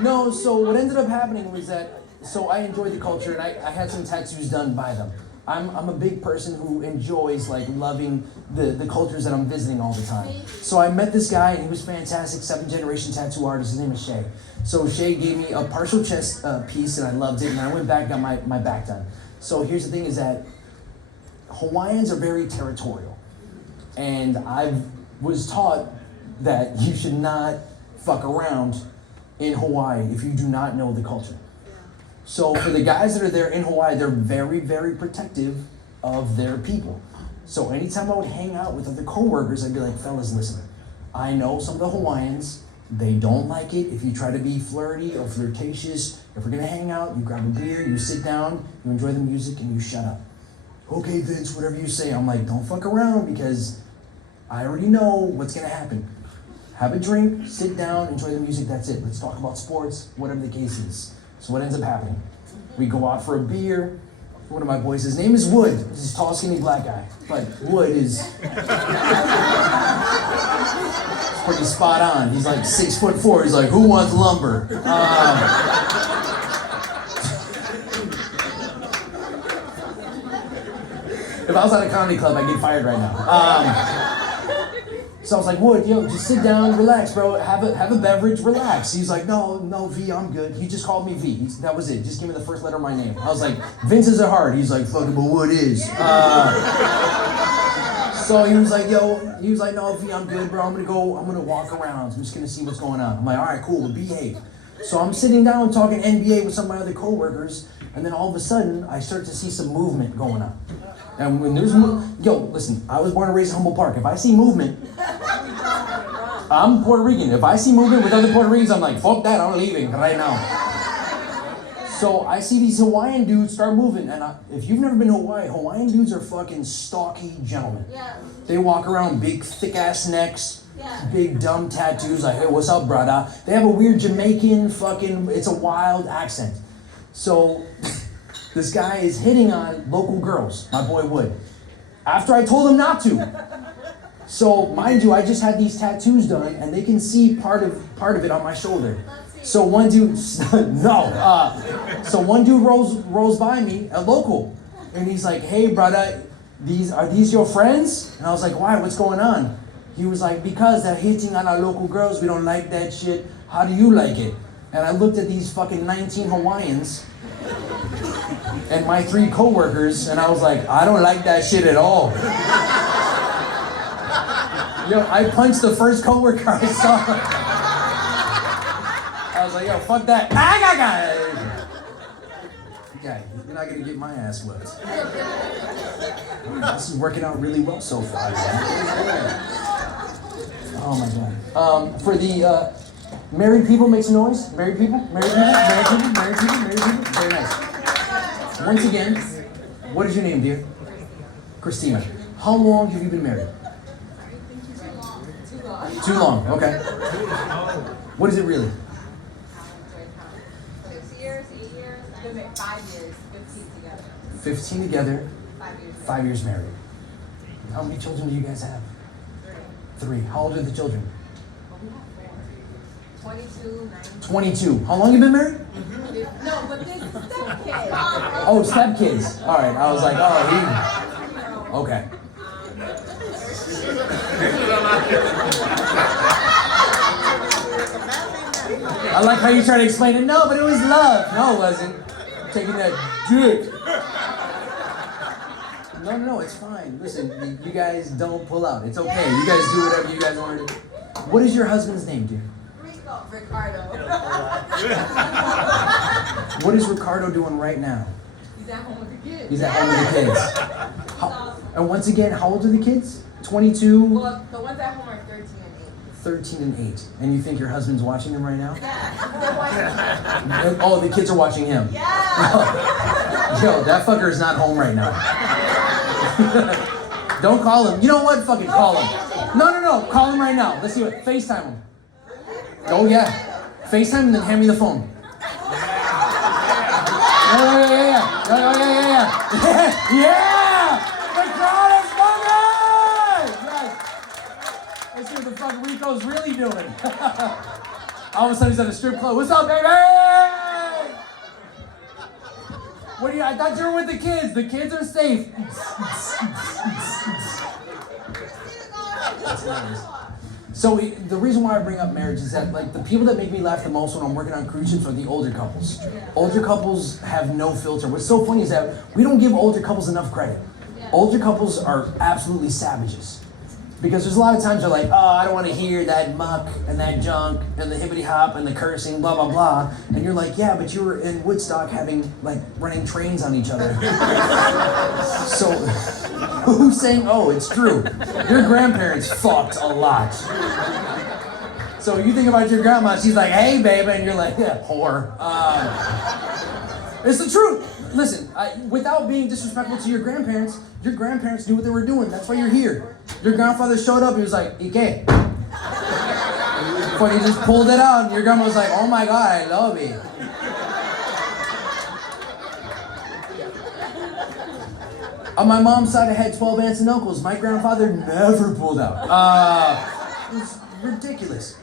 No, so what ended up happening was that, so I enjoyed the culture and I had some tattoos done by them. I'm a big person who enjoys like loving the cultures that I'm visiting all the time. So I met this guy and he was fantastic, 7th-generation tattoo artist. His name is Shay. So Shay gave me a partial chest piece and I loved it, and I went back and got my back done. So here's the thing is that Hawaiians are very territorial. And I was taught that you should not fuck around in Hawaii if you do not know the culture. So for the guys that are there in Hawaii, they're very, very protective of their people. So anytime I would hang out with other coworkers, I'd be like, fellas, listen, I know some of the Hawaiians, they don't like it if you try to be flirty or flirtatious. If we're gonna hang out, you grab a beer, you sit down, you enjoy the music, and you shut up. Okay, Vince, whatever you say. I'm like, don't fuck around because I already know what's gonna happen. Have a drink, sit down, enjoy the music, that's it. Let's talk about sports, whatever the case is. So what ends up happening? We go out for a beer. One of my boys, his name is Wood. He's a tall, skinny black guy. But Wood is pretty spot on. He's like 6'4". He's like, who wants lumber? If I was at a comedy club, I'd get fired right now. So I was like, Wood, yo, just sit down, relax, bro. Have a beverage, relax. He's like, no, V, I'm good. He just called me V. That was it. Just give me the first letter of my name. I was like, Vince isn't hard. He's like, fucking, but Wood is. So he was like, no, V, I'm good, bro. I'm gonna walk around. I'm just gonna see what's going on. I'm like, all right, cool, behave. So I'm sitting down talking NBA with some of my other coworkers, and then all of a sudden, I start to see some movement going on. And when there's listen, I was born and raised in Humboldt Park. If I see movement, I'm Puerto Rican. If I see movement with other Puerto Ricans, I'm like, fuck that, I'm leaving right now. So I see these Hawaiian dudes start moving, and if you've never been to Hawaii, Hawaiian dudes are fucking stocky gentlemen. Yeah. They walk around big, thick-ass necks, Yeah. big, dumb tattoos, like, hey, what's up, brother? They have a weird Jamaican it's a wild accent. So this guy is hitting on local girls, my boy Wood, after I told him not to. So mind you, I just had these tattoos done, and they can see part of it on my shoulder. So one dude, so one dude rolls by me, a local, and he's like, "Hey, brother, are these your friends?" And I was like, "Why? What's going on?" He was like, "Because they're hitting on our local girls. We don't like that shit. How do you like it?" And I looked at these fucking 19 Hawaiians and my 3 coworkers, and I was like, "I don't like that shit at all." Yo, I punched the first coworker I saw. I was like, yo, fuck that. Yeah, you're not gonna get my ass whipped. This is working out really well so far, man. Oh my god. For the married people, make some noise. Married people, married people, married people, married people, married people. Very nice. Once again, what is your name, dear? Christina. How long have you been married? Too long, okay. What is it really? 6 years, 8 years, 5 years, 15 together. 15 together, 5 years. 5 years married. How many children do you guys have? 3. How old are the children? 22, 19. 22. How long you been married? No, but this is stepkids. Oh, stepkids. All right, I was like, oh, okay. I like how you try to explain it. No, but it was love. No, it wasn't. I'm taking that dick. No, it's fine. Listen, you guys don't pull out. It's okay. You guys do whatever you guys want to do. What is your husband's name, dude? Ricardo. What is Ricardo doing right now? He's at home with the kids. He's at home with the kids. And once again, how old are the kids? 22? Well, the ones at home are 13 and 8. 13 and 8. And you think your husband's watching them right now? Yeah. Oh, the kids are watching him. Yeah. Yo, that fucker is not home right now. Don't call him. You know what? Fucking call him. No. Call him right now. Let's do it. FaceTime him. Oh, yeah. FaceTime and then hand me the phone. Yeah! Ricardo's fucking! Yes! Let's see what the fuck Rico's really doing. All of a sudden he's at a strip club. What's up, baby? What are you? I thought you were with the kids. The kids are safe. So the reason why I bring up marriage is that like the people that make me laugh the most when I'm working on cruise ships are the older couples. Older couples have no filter. What's so funny is that we don't give older couples enough credit. Older couples are absolutely savages. Because there's a lot of times they're like, oh, I don't want to hear that muck and that junk and the hippity hop and the cursing, blah, blah, blah. And you're like, yeah, but you were in Woodstock running trains on each other. So, who's saying, oh, it's true? Your grandparents fucked a lot. So you think about your grandma, she's like, hey, baby, and you're like, yeah, whore. It's the truth. Listen, without being disrespectful to your grandparents knew what they were doing. That's why you're here. Your grandfather showed up, he was like, Ike. Fucking just pulled it out, and your grandma was like, oh my God, I love it. On my mom's side, I had 12 aunts and uncles. My grandfather never pulled out. It was ridiculous.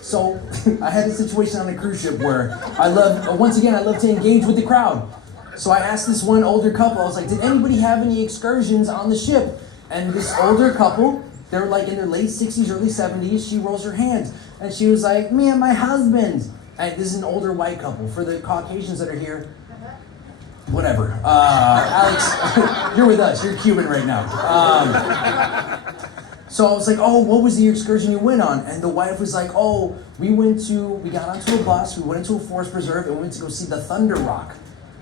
So I had a situation on a cruise ship where I love to engage with the crowd. So I asked this one older couple, I was like, did anybody have any excursions on the ship? And this older couple, they're like in their late 60s, early 70s, she rolls her hand. And she was like, me and my husband. And this is an older white couple. For the Caucasians that are here, whatever. Alex, you're with us, you're Cuban right now. So I was like, oh, what was the excursion you went on? And the wife was like, oh, we got onto a bus, we went into a forest preserve, and we went to go see the Thunder Rock.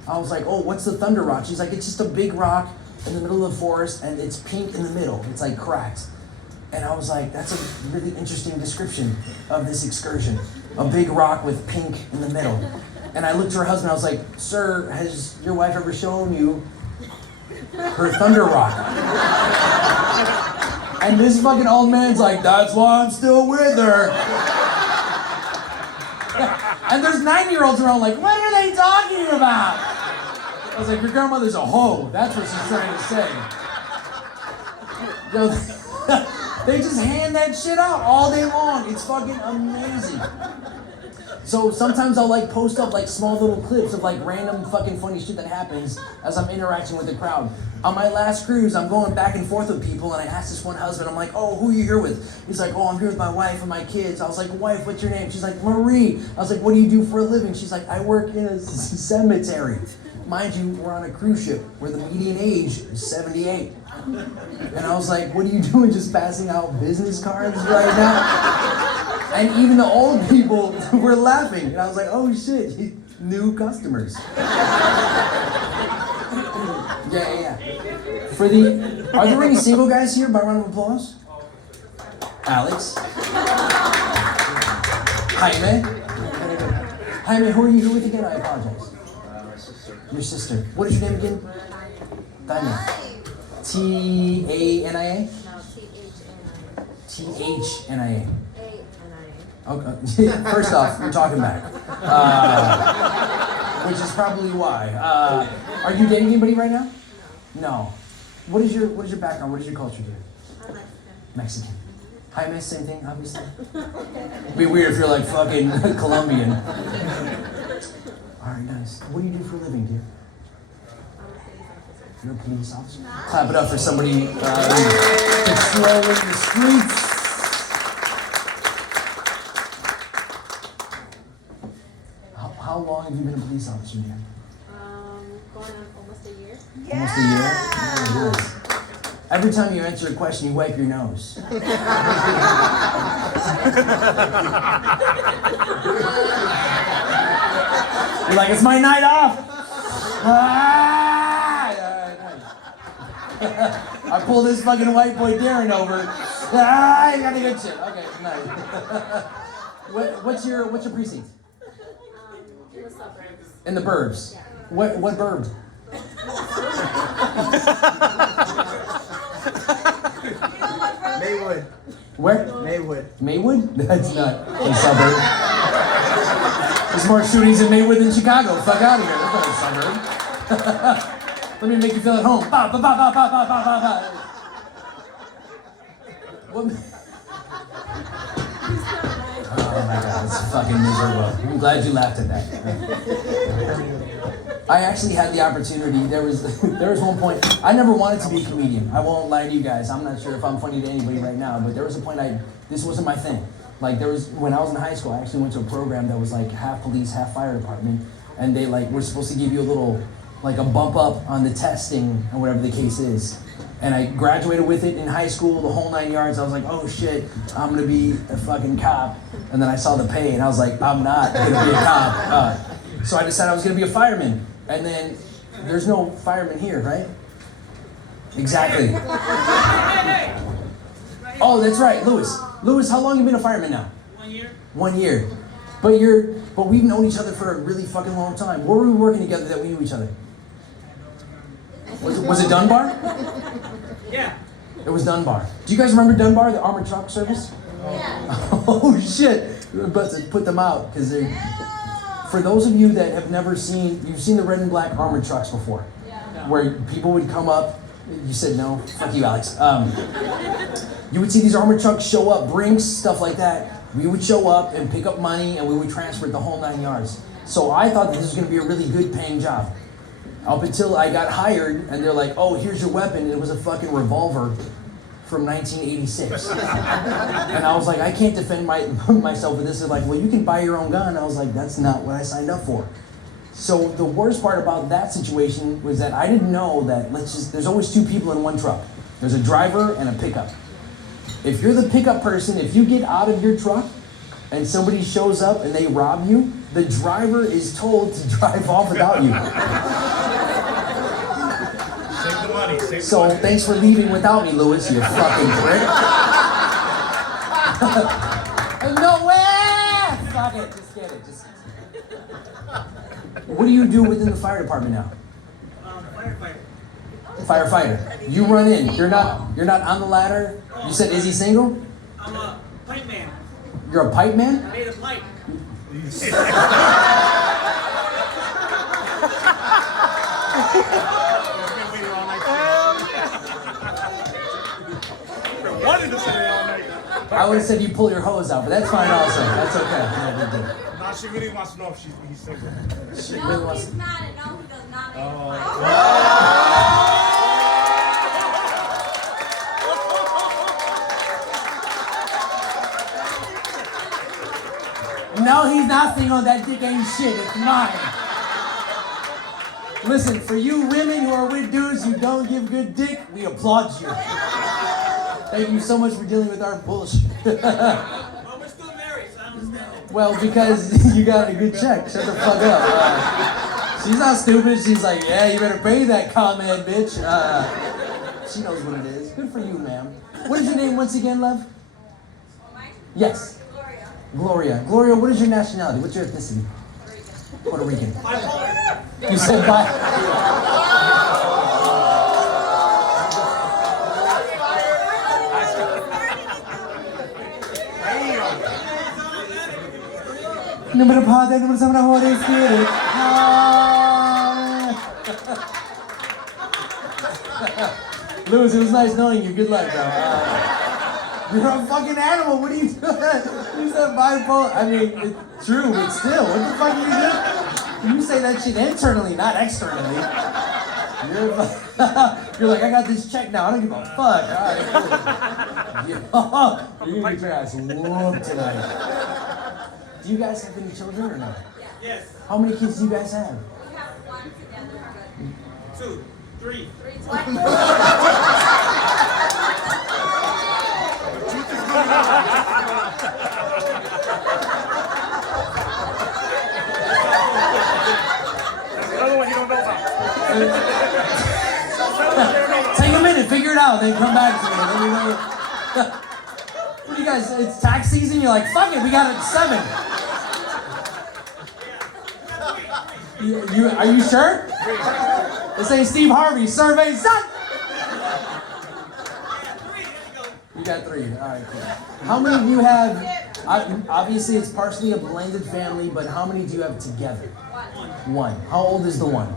I was like, oh, what's the Thunder Rock? She's like, it's just a big rock in the middle of the forest, and it's pink in the middle. It's like cracked. And I was like, that's a really interesting description of this excursion. A big rock with pink in the middle. And I looked at her husband, I was like, sir, has your wife ever shown you her Thunder Rock? And this fucking old man's like, that's why I'm still with her. And there's 9-year-olds around like, what are they talking about? I was like, your grandmother's a hoe. That's what she's trying to say. Yo, they just hand that shit out all day long. It's fucking amazing. So sometimes I'll like post up like small little clips of like random fucking funny shit that happens as I'm interacting with the crowd. On my last cruise, I'm going back and forth with people, and I asked this one husband, I'm like, oh, who are you here with? He's like, oh, I'm here with my wife and my kids. I was like, wife, what's your name? She's like, Marie. I was like, what do you do for a living? She's like, I work in a cemetery. Mind you, we're on a cruise ship where the median age is 78. And I was like, what are you doing, just passing out business cards right now? And even the old people were laughing. And I was like, oh shit, new customers. Yeah. Are there any single guys here by round of applause? Alex? Jaime? Jaime, who are you here with again? I apologize. Your sister. What is your name again? Tanya. T-A-N-I-A? No, T-H-N-I-A. T-H-N-I-A. A-N-I-A. Okay. First off, you're talking back. Which is probably why. Are you dating anybody right now? No. What is your background? What is your culture, dude? I'm Mexican. Mexican. Jaime, same thing, obviously. It'd be weird if you're like fucking Colombian. Alright, nice. What do you do for a living, dear? You're a police officer? Clap it up for somebody patrolling the streets. How long have you been a police officer, dear? Going on almost a year. Almost a year? Oh, nice. Every time you answer a question, you wipe your nose. You're like, it's my night off. I pull this fucking white boy Darren over. I got a good shit. Okay, nice. What's your precinct? In the suburbs. In the burbs. Yeah. What burb? Maywood. Where? Maywood. Maywood? That's not a suburb. There's more shootings in Maywood than Chicago. Fuck out of here. That's not a suburb. Let me make you feel at home. Ba, ba, ba, ba, ba, ba, ba, ba. What? Oh my God, it's fucking miserable. I'm glad you laughed at that. I actually had the opportunity. There was one point. I never wanted to be a comedian. I won't lie to you guys. I'm not sure if I'm funny to anybody right now, but there was a point this wasn't my thing. Like when I was in high school, I actually went to a program that was like half police, half fire department, and they were supposed to give you a little, like a bump up on the testing or whatever the case is. And I graduated with it in high school, the whole 9 yards. I was like, oh shit, I'm gonna be a fucking cop. And then I saw the pay and I was like, I'm not gonna be a cop. So I decided I was gonna be a fireman. And then there's no fireman here, right? Exactly. Oh, that's right, Lewis. Lewis, how long you been a fireman now? 1 year. 1 year. But we've known each other for a really fucking long time. Where were we working together that we knew each other? Was it Dunbar? Yeah. It was Dunbar. Do you guys remember Dunbar, the armored truck service? Oh shit! We're about to put them out because they. For those of you that have never seen, you've seen the red and black armored trucks before, where people would come up. You said no. Fuck you, Alex. You would see these armored trucks show up, Brinks, stuff like that. We would show up and pick up money, and we would transfer it the whole 9 yards. So I thought that this was going to be a really good paying job. Up until I got hired, and they're like, oh, here's your weapon. And it was a fucking revolver from 1986. And I was like, I can't defend myself with this. They're like, well, you can buy your own gun. I was like, that's not what I signed up for. So the worst part about that situation was that I didn't know that, there's always two people in one truck. There's a driver and a pickup. If you're the pickup person, if you get out of your truck and somebody shows up and they rob you, the driver is told to drive off without you. Save the money. Save So thanks for leaving without me, Lewis, you fucking prick. No way! Fuck it, just get it. What do you do within the fire department now? Firefighter. Firefighter. You run in. You're not on the ladder. You said, is he single? I'm a pipe man. You're a pipe man? I made a pipe. Wanted to say it all night. I would have said you pull your hose out, but that's fine also. That's okay. No big deal. Nah, she really wants to know if he's single. She really No, wants he's not, and no, he does not make a No, he's not single. That dick ain't shit. It's mine. Listen, for you women who are with dudes who don't give good dick, we applaud you. Thank you so much for dealing with our bullshit. Well, we're still married, so I understand. Well, because you got a good check. Shut the fuck up. She's not stupid. She's like, yeah, you better pay that ComEd, bitch. She knows what it is. Good for you, ma'am. What is your name once again, love? Yes. Gloria. Gloria, what is your nationality? What's your ethnicity? Puerto Rican. Bipolar. You said bye. Numero Padre, numero Samana Holy Spirit. Lewis, it was nice knowing you. Good luck, bro. You're a fucking animal. What are you doing? You said bipolar. I mean, it's true, but still, what the fuck are you doing? You say that shit internally, not externally. You're like, I got this check now. I don't give a fuck. All right, cool. You're gonna get your ass whooped tonight. Do you guys have any children or no? Yes. How many kids do you guys have? We have one together. 2, 3. Another one you don't know about. Take a minute, figure it out, then come back to me. Then you know. What do you guys? It's tax season. You're like, fuck it, we got it at 7. Are you sure? This ain't Steve Harvey. Survey, son. You got 3. All right, cool. How many of you have? Obviously, it's partially a blended family, but how many do you have together? 1. How old is the one?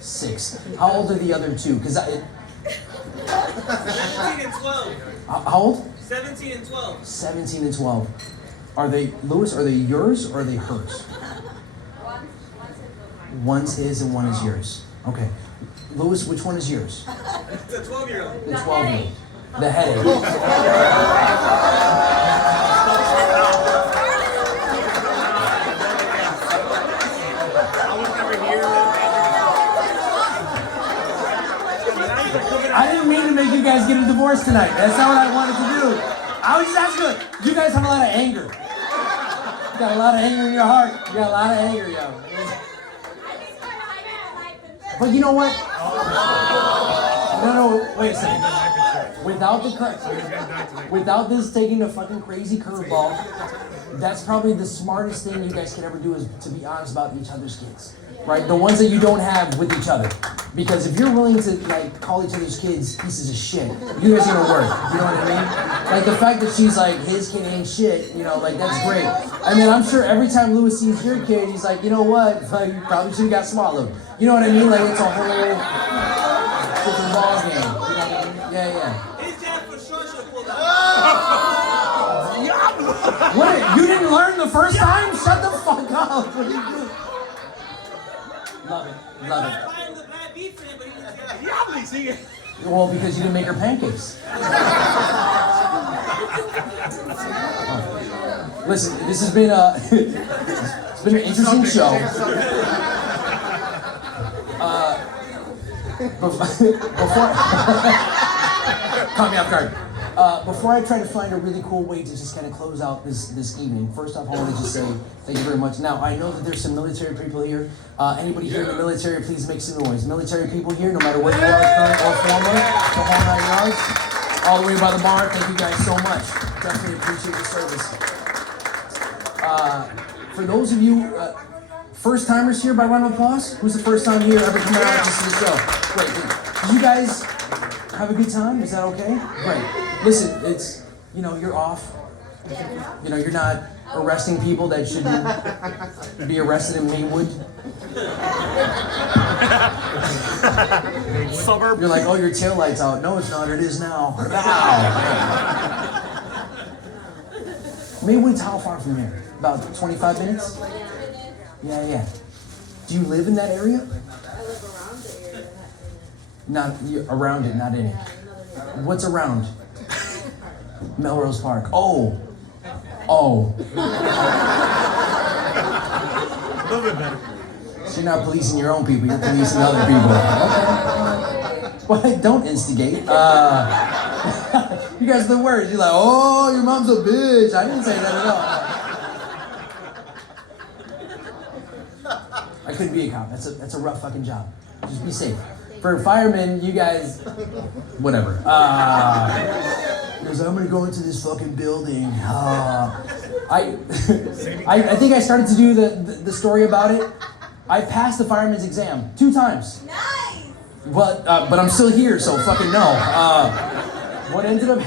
6. How old are the other 2? Because 17 and 12. how old? 17 and 12. 17 and 12. Are they, Lewis, are they yours or are they hers? One's his and one is yours. Okay. Lewis, which one is yours? The 12-year-old. The 12-year-old. The headache. I didn't mean to guys get a divorce tonight. That's not what I wanted to do. I was just asking, you guys have a lot of anger. You got a lot of anger in your heart. You got a lot of anger, yo. But you know what? No, wait a second. Without this taking a fucking crazy curveball, that's probably the smartest thing you guys could ever do is to be honest about each other's kids, right? The ones that you don't have with each other. Because if you're willing to like call each other's kids pieces of shit, you guys are gonna work. You know what I mean? Like the fact that she's like his kid ain't shit, you know, like that's great. And then I'm sure every time Lewis sees your kid, he's like, you know what? Like, you probably should have got swallowed. You know what I mean? Like it's a whole different ball game. You know what I mean? Yeah. His dad for sure should have pulled out. What? You didn't learn the first time? Shut the fuck up. What are you doing? Love it. Find the bad beef in, but he didn't get it. Well, because you didn't make her pancakes. Listen, this has been it's been an interesting show. Before caught me off guard. Before I try to find a really cool way to just kind of close out this evening, first off, I want to just say thank you very much. Now, I know that there's some military people here. Anybody here in the military, please make some noise. Military people here, no matter what you are, current or former, the whole 9 yards, all the way by the bar, thank you guys so much. Definitely appreciate your service. For those of you, first timers here by round of applause, who's the first time here ever come out to see the show? Great. Did you guys have a good time? Is that okay? Great. Listen, it's, you know, you're off. You know, you're not arresting people that shouldn't be arrested in Maywood. Suburb. You're like, oh, your tail light's out. No, it's not. It is now. Maywood's how far from here? About 25 minutes? Yeah. Do you live in that area? I live around the area. Not around it, not in it. What's around? Melrose Park. Oh. A little bit better. So you're not policing your own people, you're policing other people. Okay. Well, don't instigate. You guys are the worst. You're like, oh, your mom's a bitch. I didn't say that at all. I couldn't be a cop. That's a rough fucking job. Just be safe. For firemen, you guys, whatever. He goes, I'm gonna go into this fucking building. I think I started to do the story about it. I passed the fireman's exam 2 times. Nice! But I'm still here, so fucking no. What ended up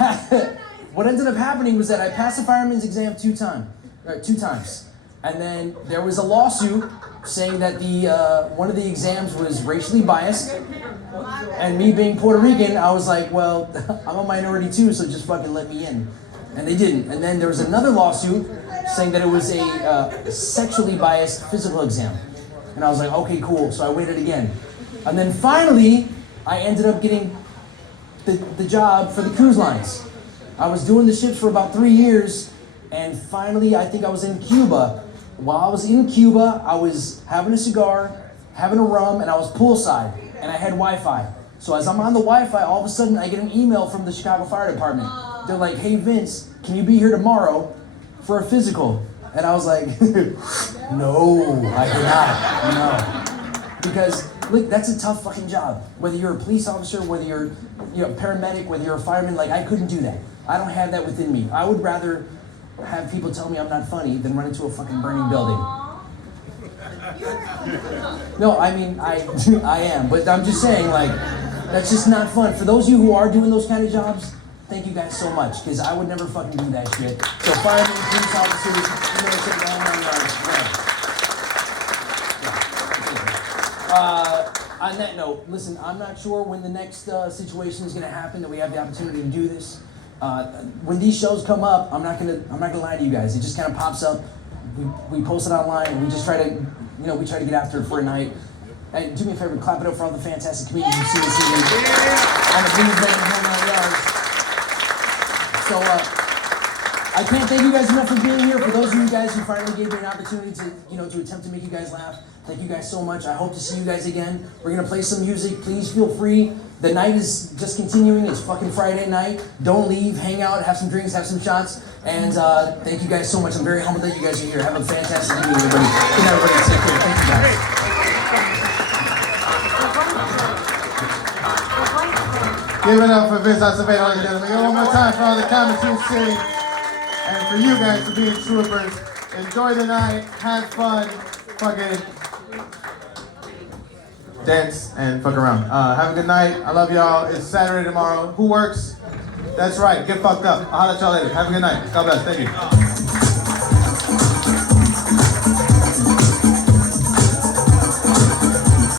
happening was that I passed the fireman's exam 2 times. And then there was a lawsuit saying that one of the exams was racially biased. And me being Puerto Rican, I was like, well, I'm a minority too, so just fucking let me in. And they didn't. And then there was another lawsuit saying that it was a sexually biased physical exam. And I was like, okay, cool. So I waited again. And then finally, I ended up getting the job for the cruise lines. I was doing the ships for about 3 years, and finally, I think I was in Cuba. While I was in Cuba, I was having a cigar, having a rum, and I was poolside, and I had Wi-Fi. So as I'm on the Wi-Fi, all of a sudden, I get an email from the Chicago Fire Department. They're like, hey, Vince, can you be here tomorrow for a physical? And I was like, no, I cannot, no. Because, look, that's a tough fucking job. Whether you're a police officer, whether you're a paramedic, whether you're a fireman, like, I couldn't do that. I don't have that within me. I would rather have people tell me I'm not funny than run into a fucking burning building. No, I mean, I am, but I'm just saying, like, that's just not fun. For those of you who are doing those kind of jobs, thank you guys so much, because I would never fucking do that shit. So firemen, police officers, military, the whole 9 yards. On that note, listen, I'm not sure when the next situation is going to happen that we have the opportunity to do this. When these shows come up, I'm not gonna lie to you guys. It just kind of pops up. We post it online, and we just try to, we try to get after it for a night. And do me a favor, clap it up for all the fantastic comedians you've seen this evening on the Blues Band whole 9 yards. So I can't thank you guys enough for being here. For those of you guys who finally gave me an opportunity to, to attempt to make you guys laugh, thank you guys so much. I hope to see you guys again. We're gonna play some music. Please feel free The night is just continuing. It's fucking Friday night. Don't leave. Hang out. Have some drinks. Have some shots. And thank you guys so much. I'm very humbled that you guys are here. Have a fantastic evening, everybody. Good night, everybody. Take care. Thank you, guys. Give it up for Vince Acevedo, ladies and gentlemen. One more time for all the Comic City. And for you guys for being troopers. Enjoy the night. Have fun. Fucking dance and fuck around. Have a good night. I love y'all. It's Saturday tomorrow. Who works? That's right. Get fucked up. I'll holler at y'all later. Have a good night. God bless. Thank you.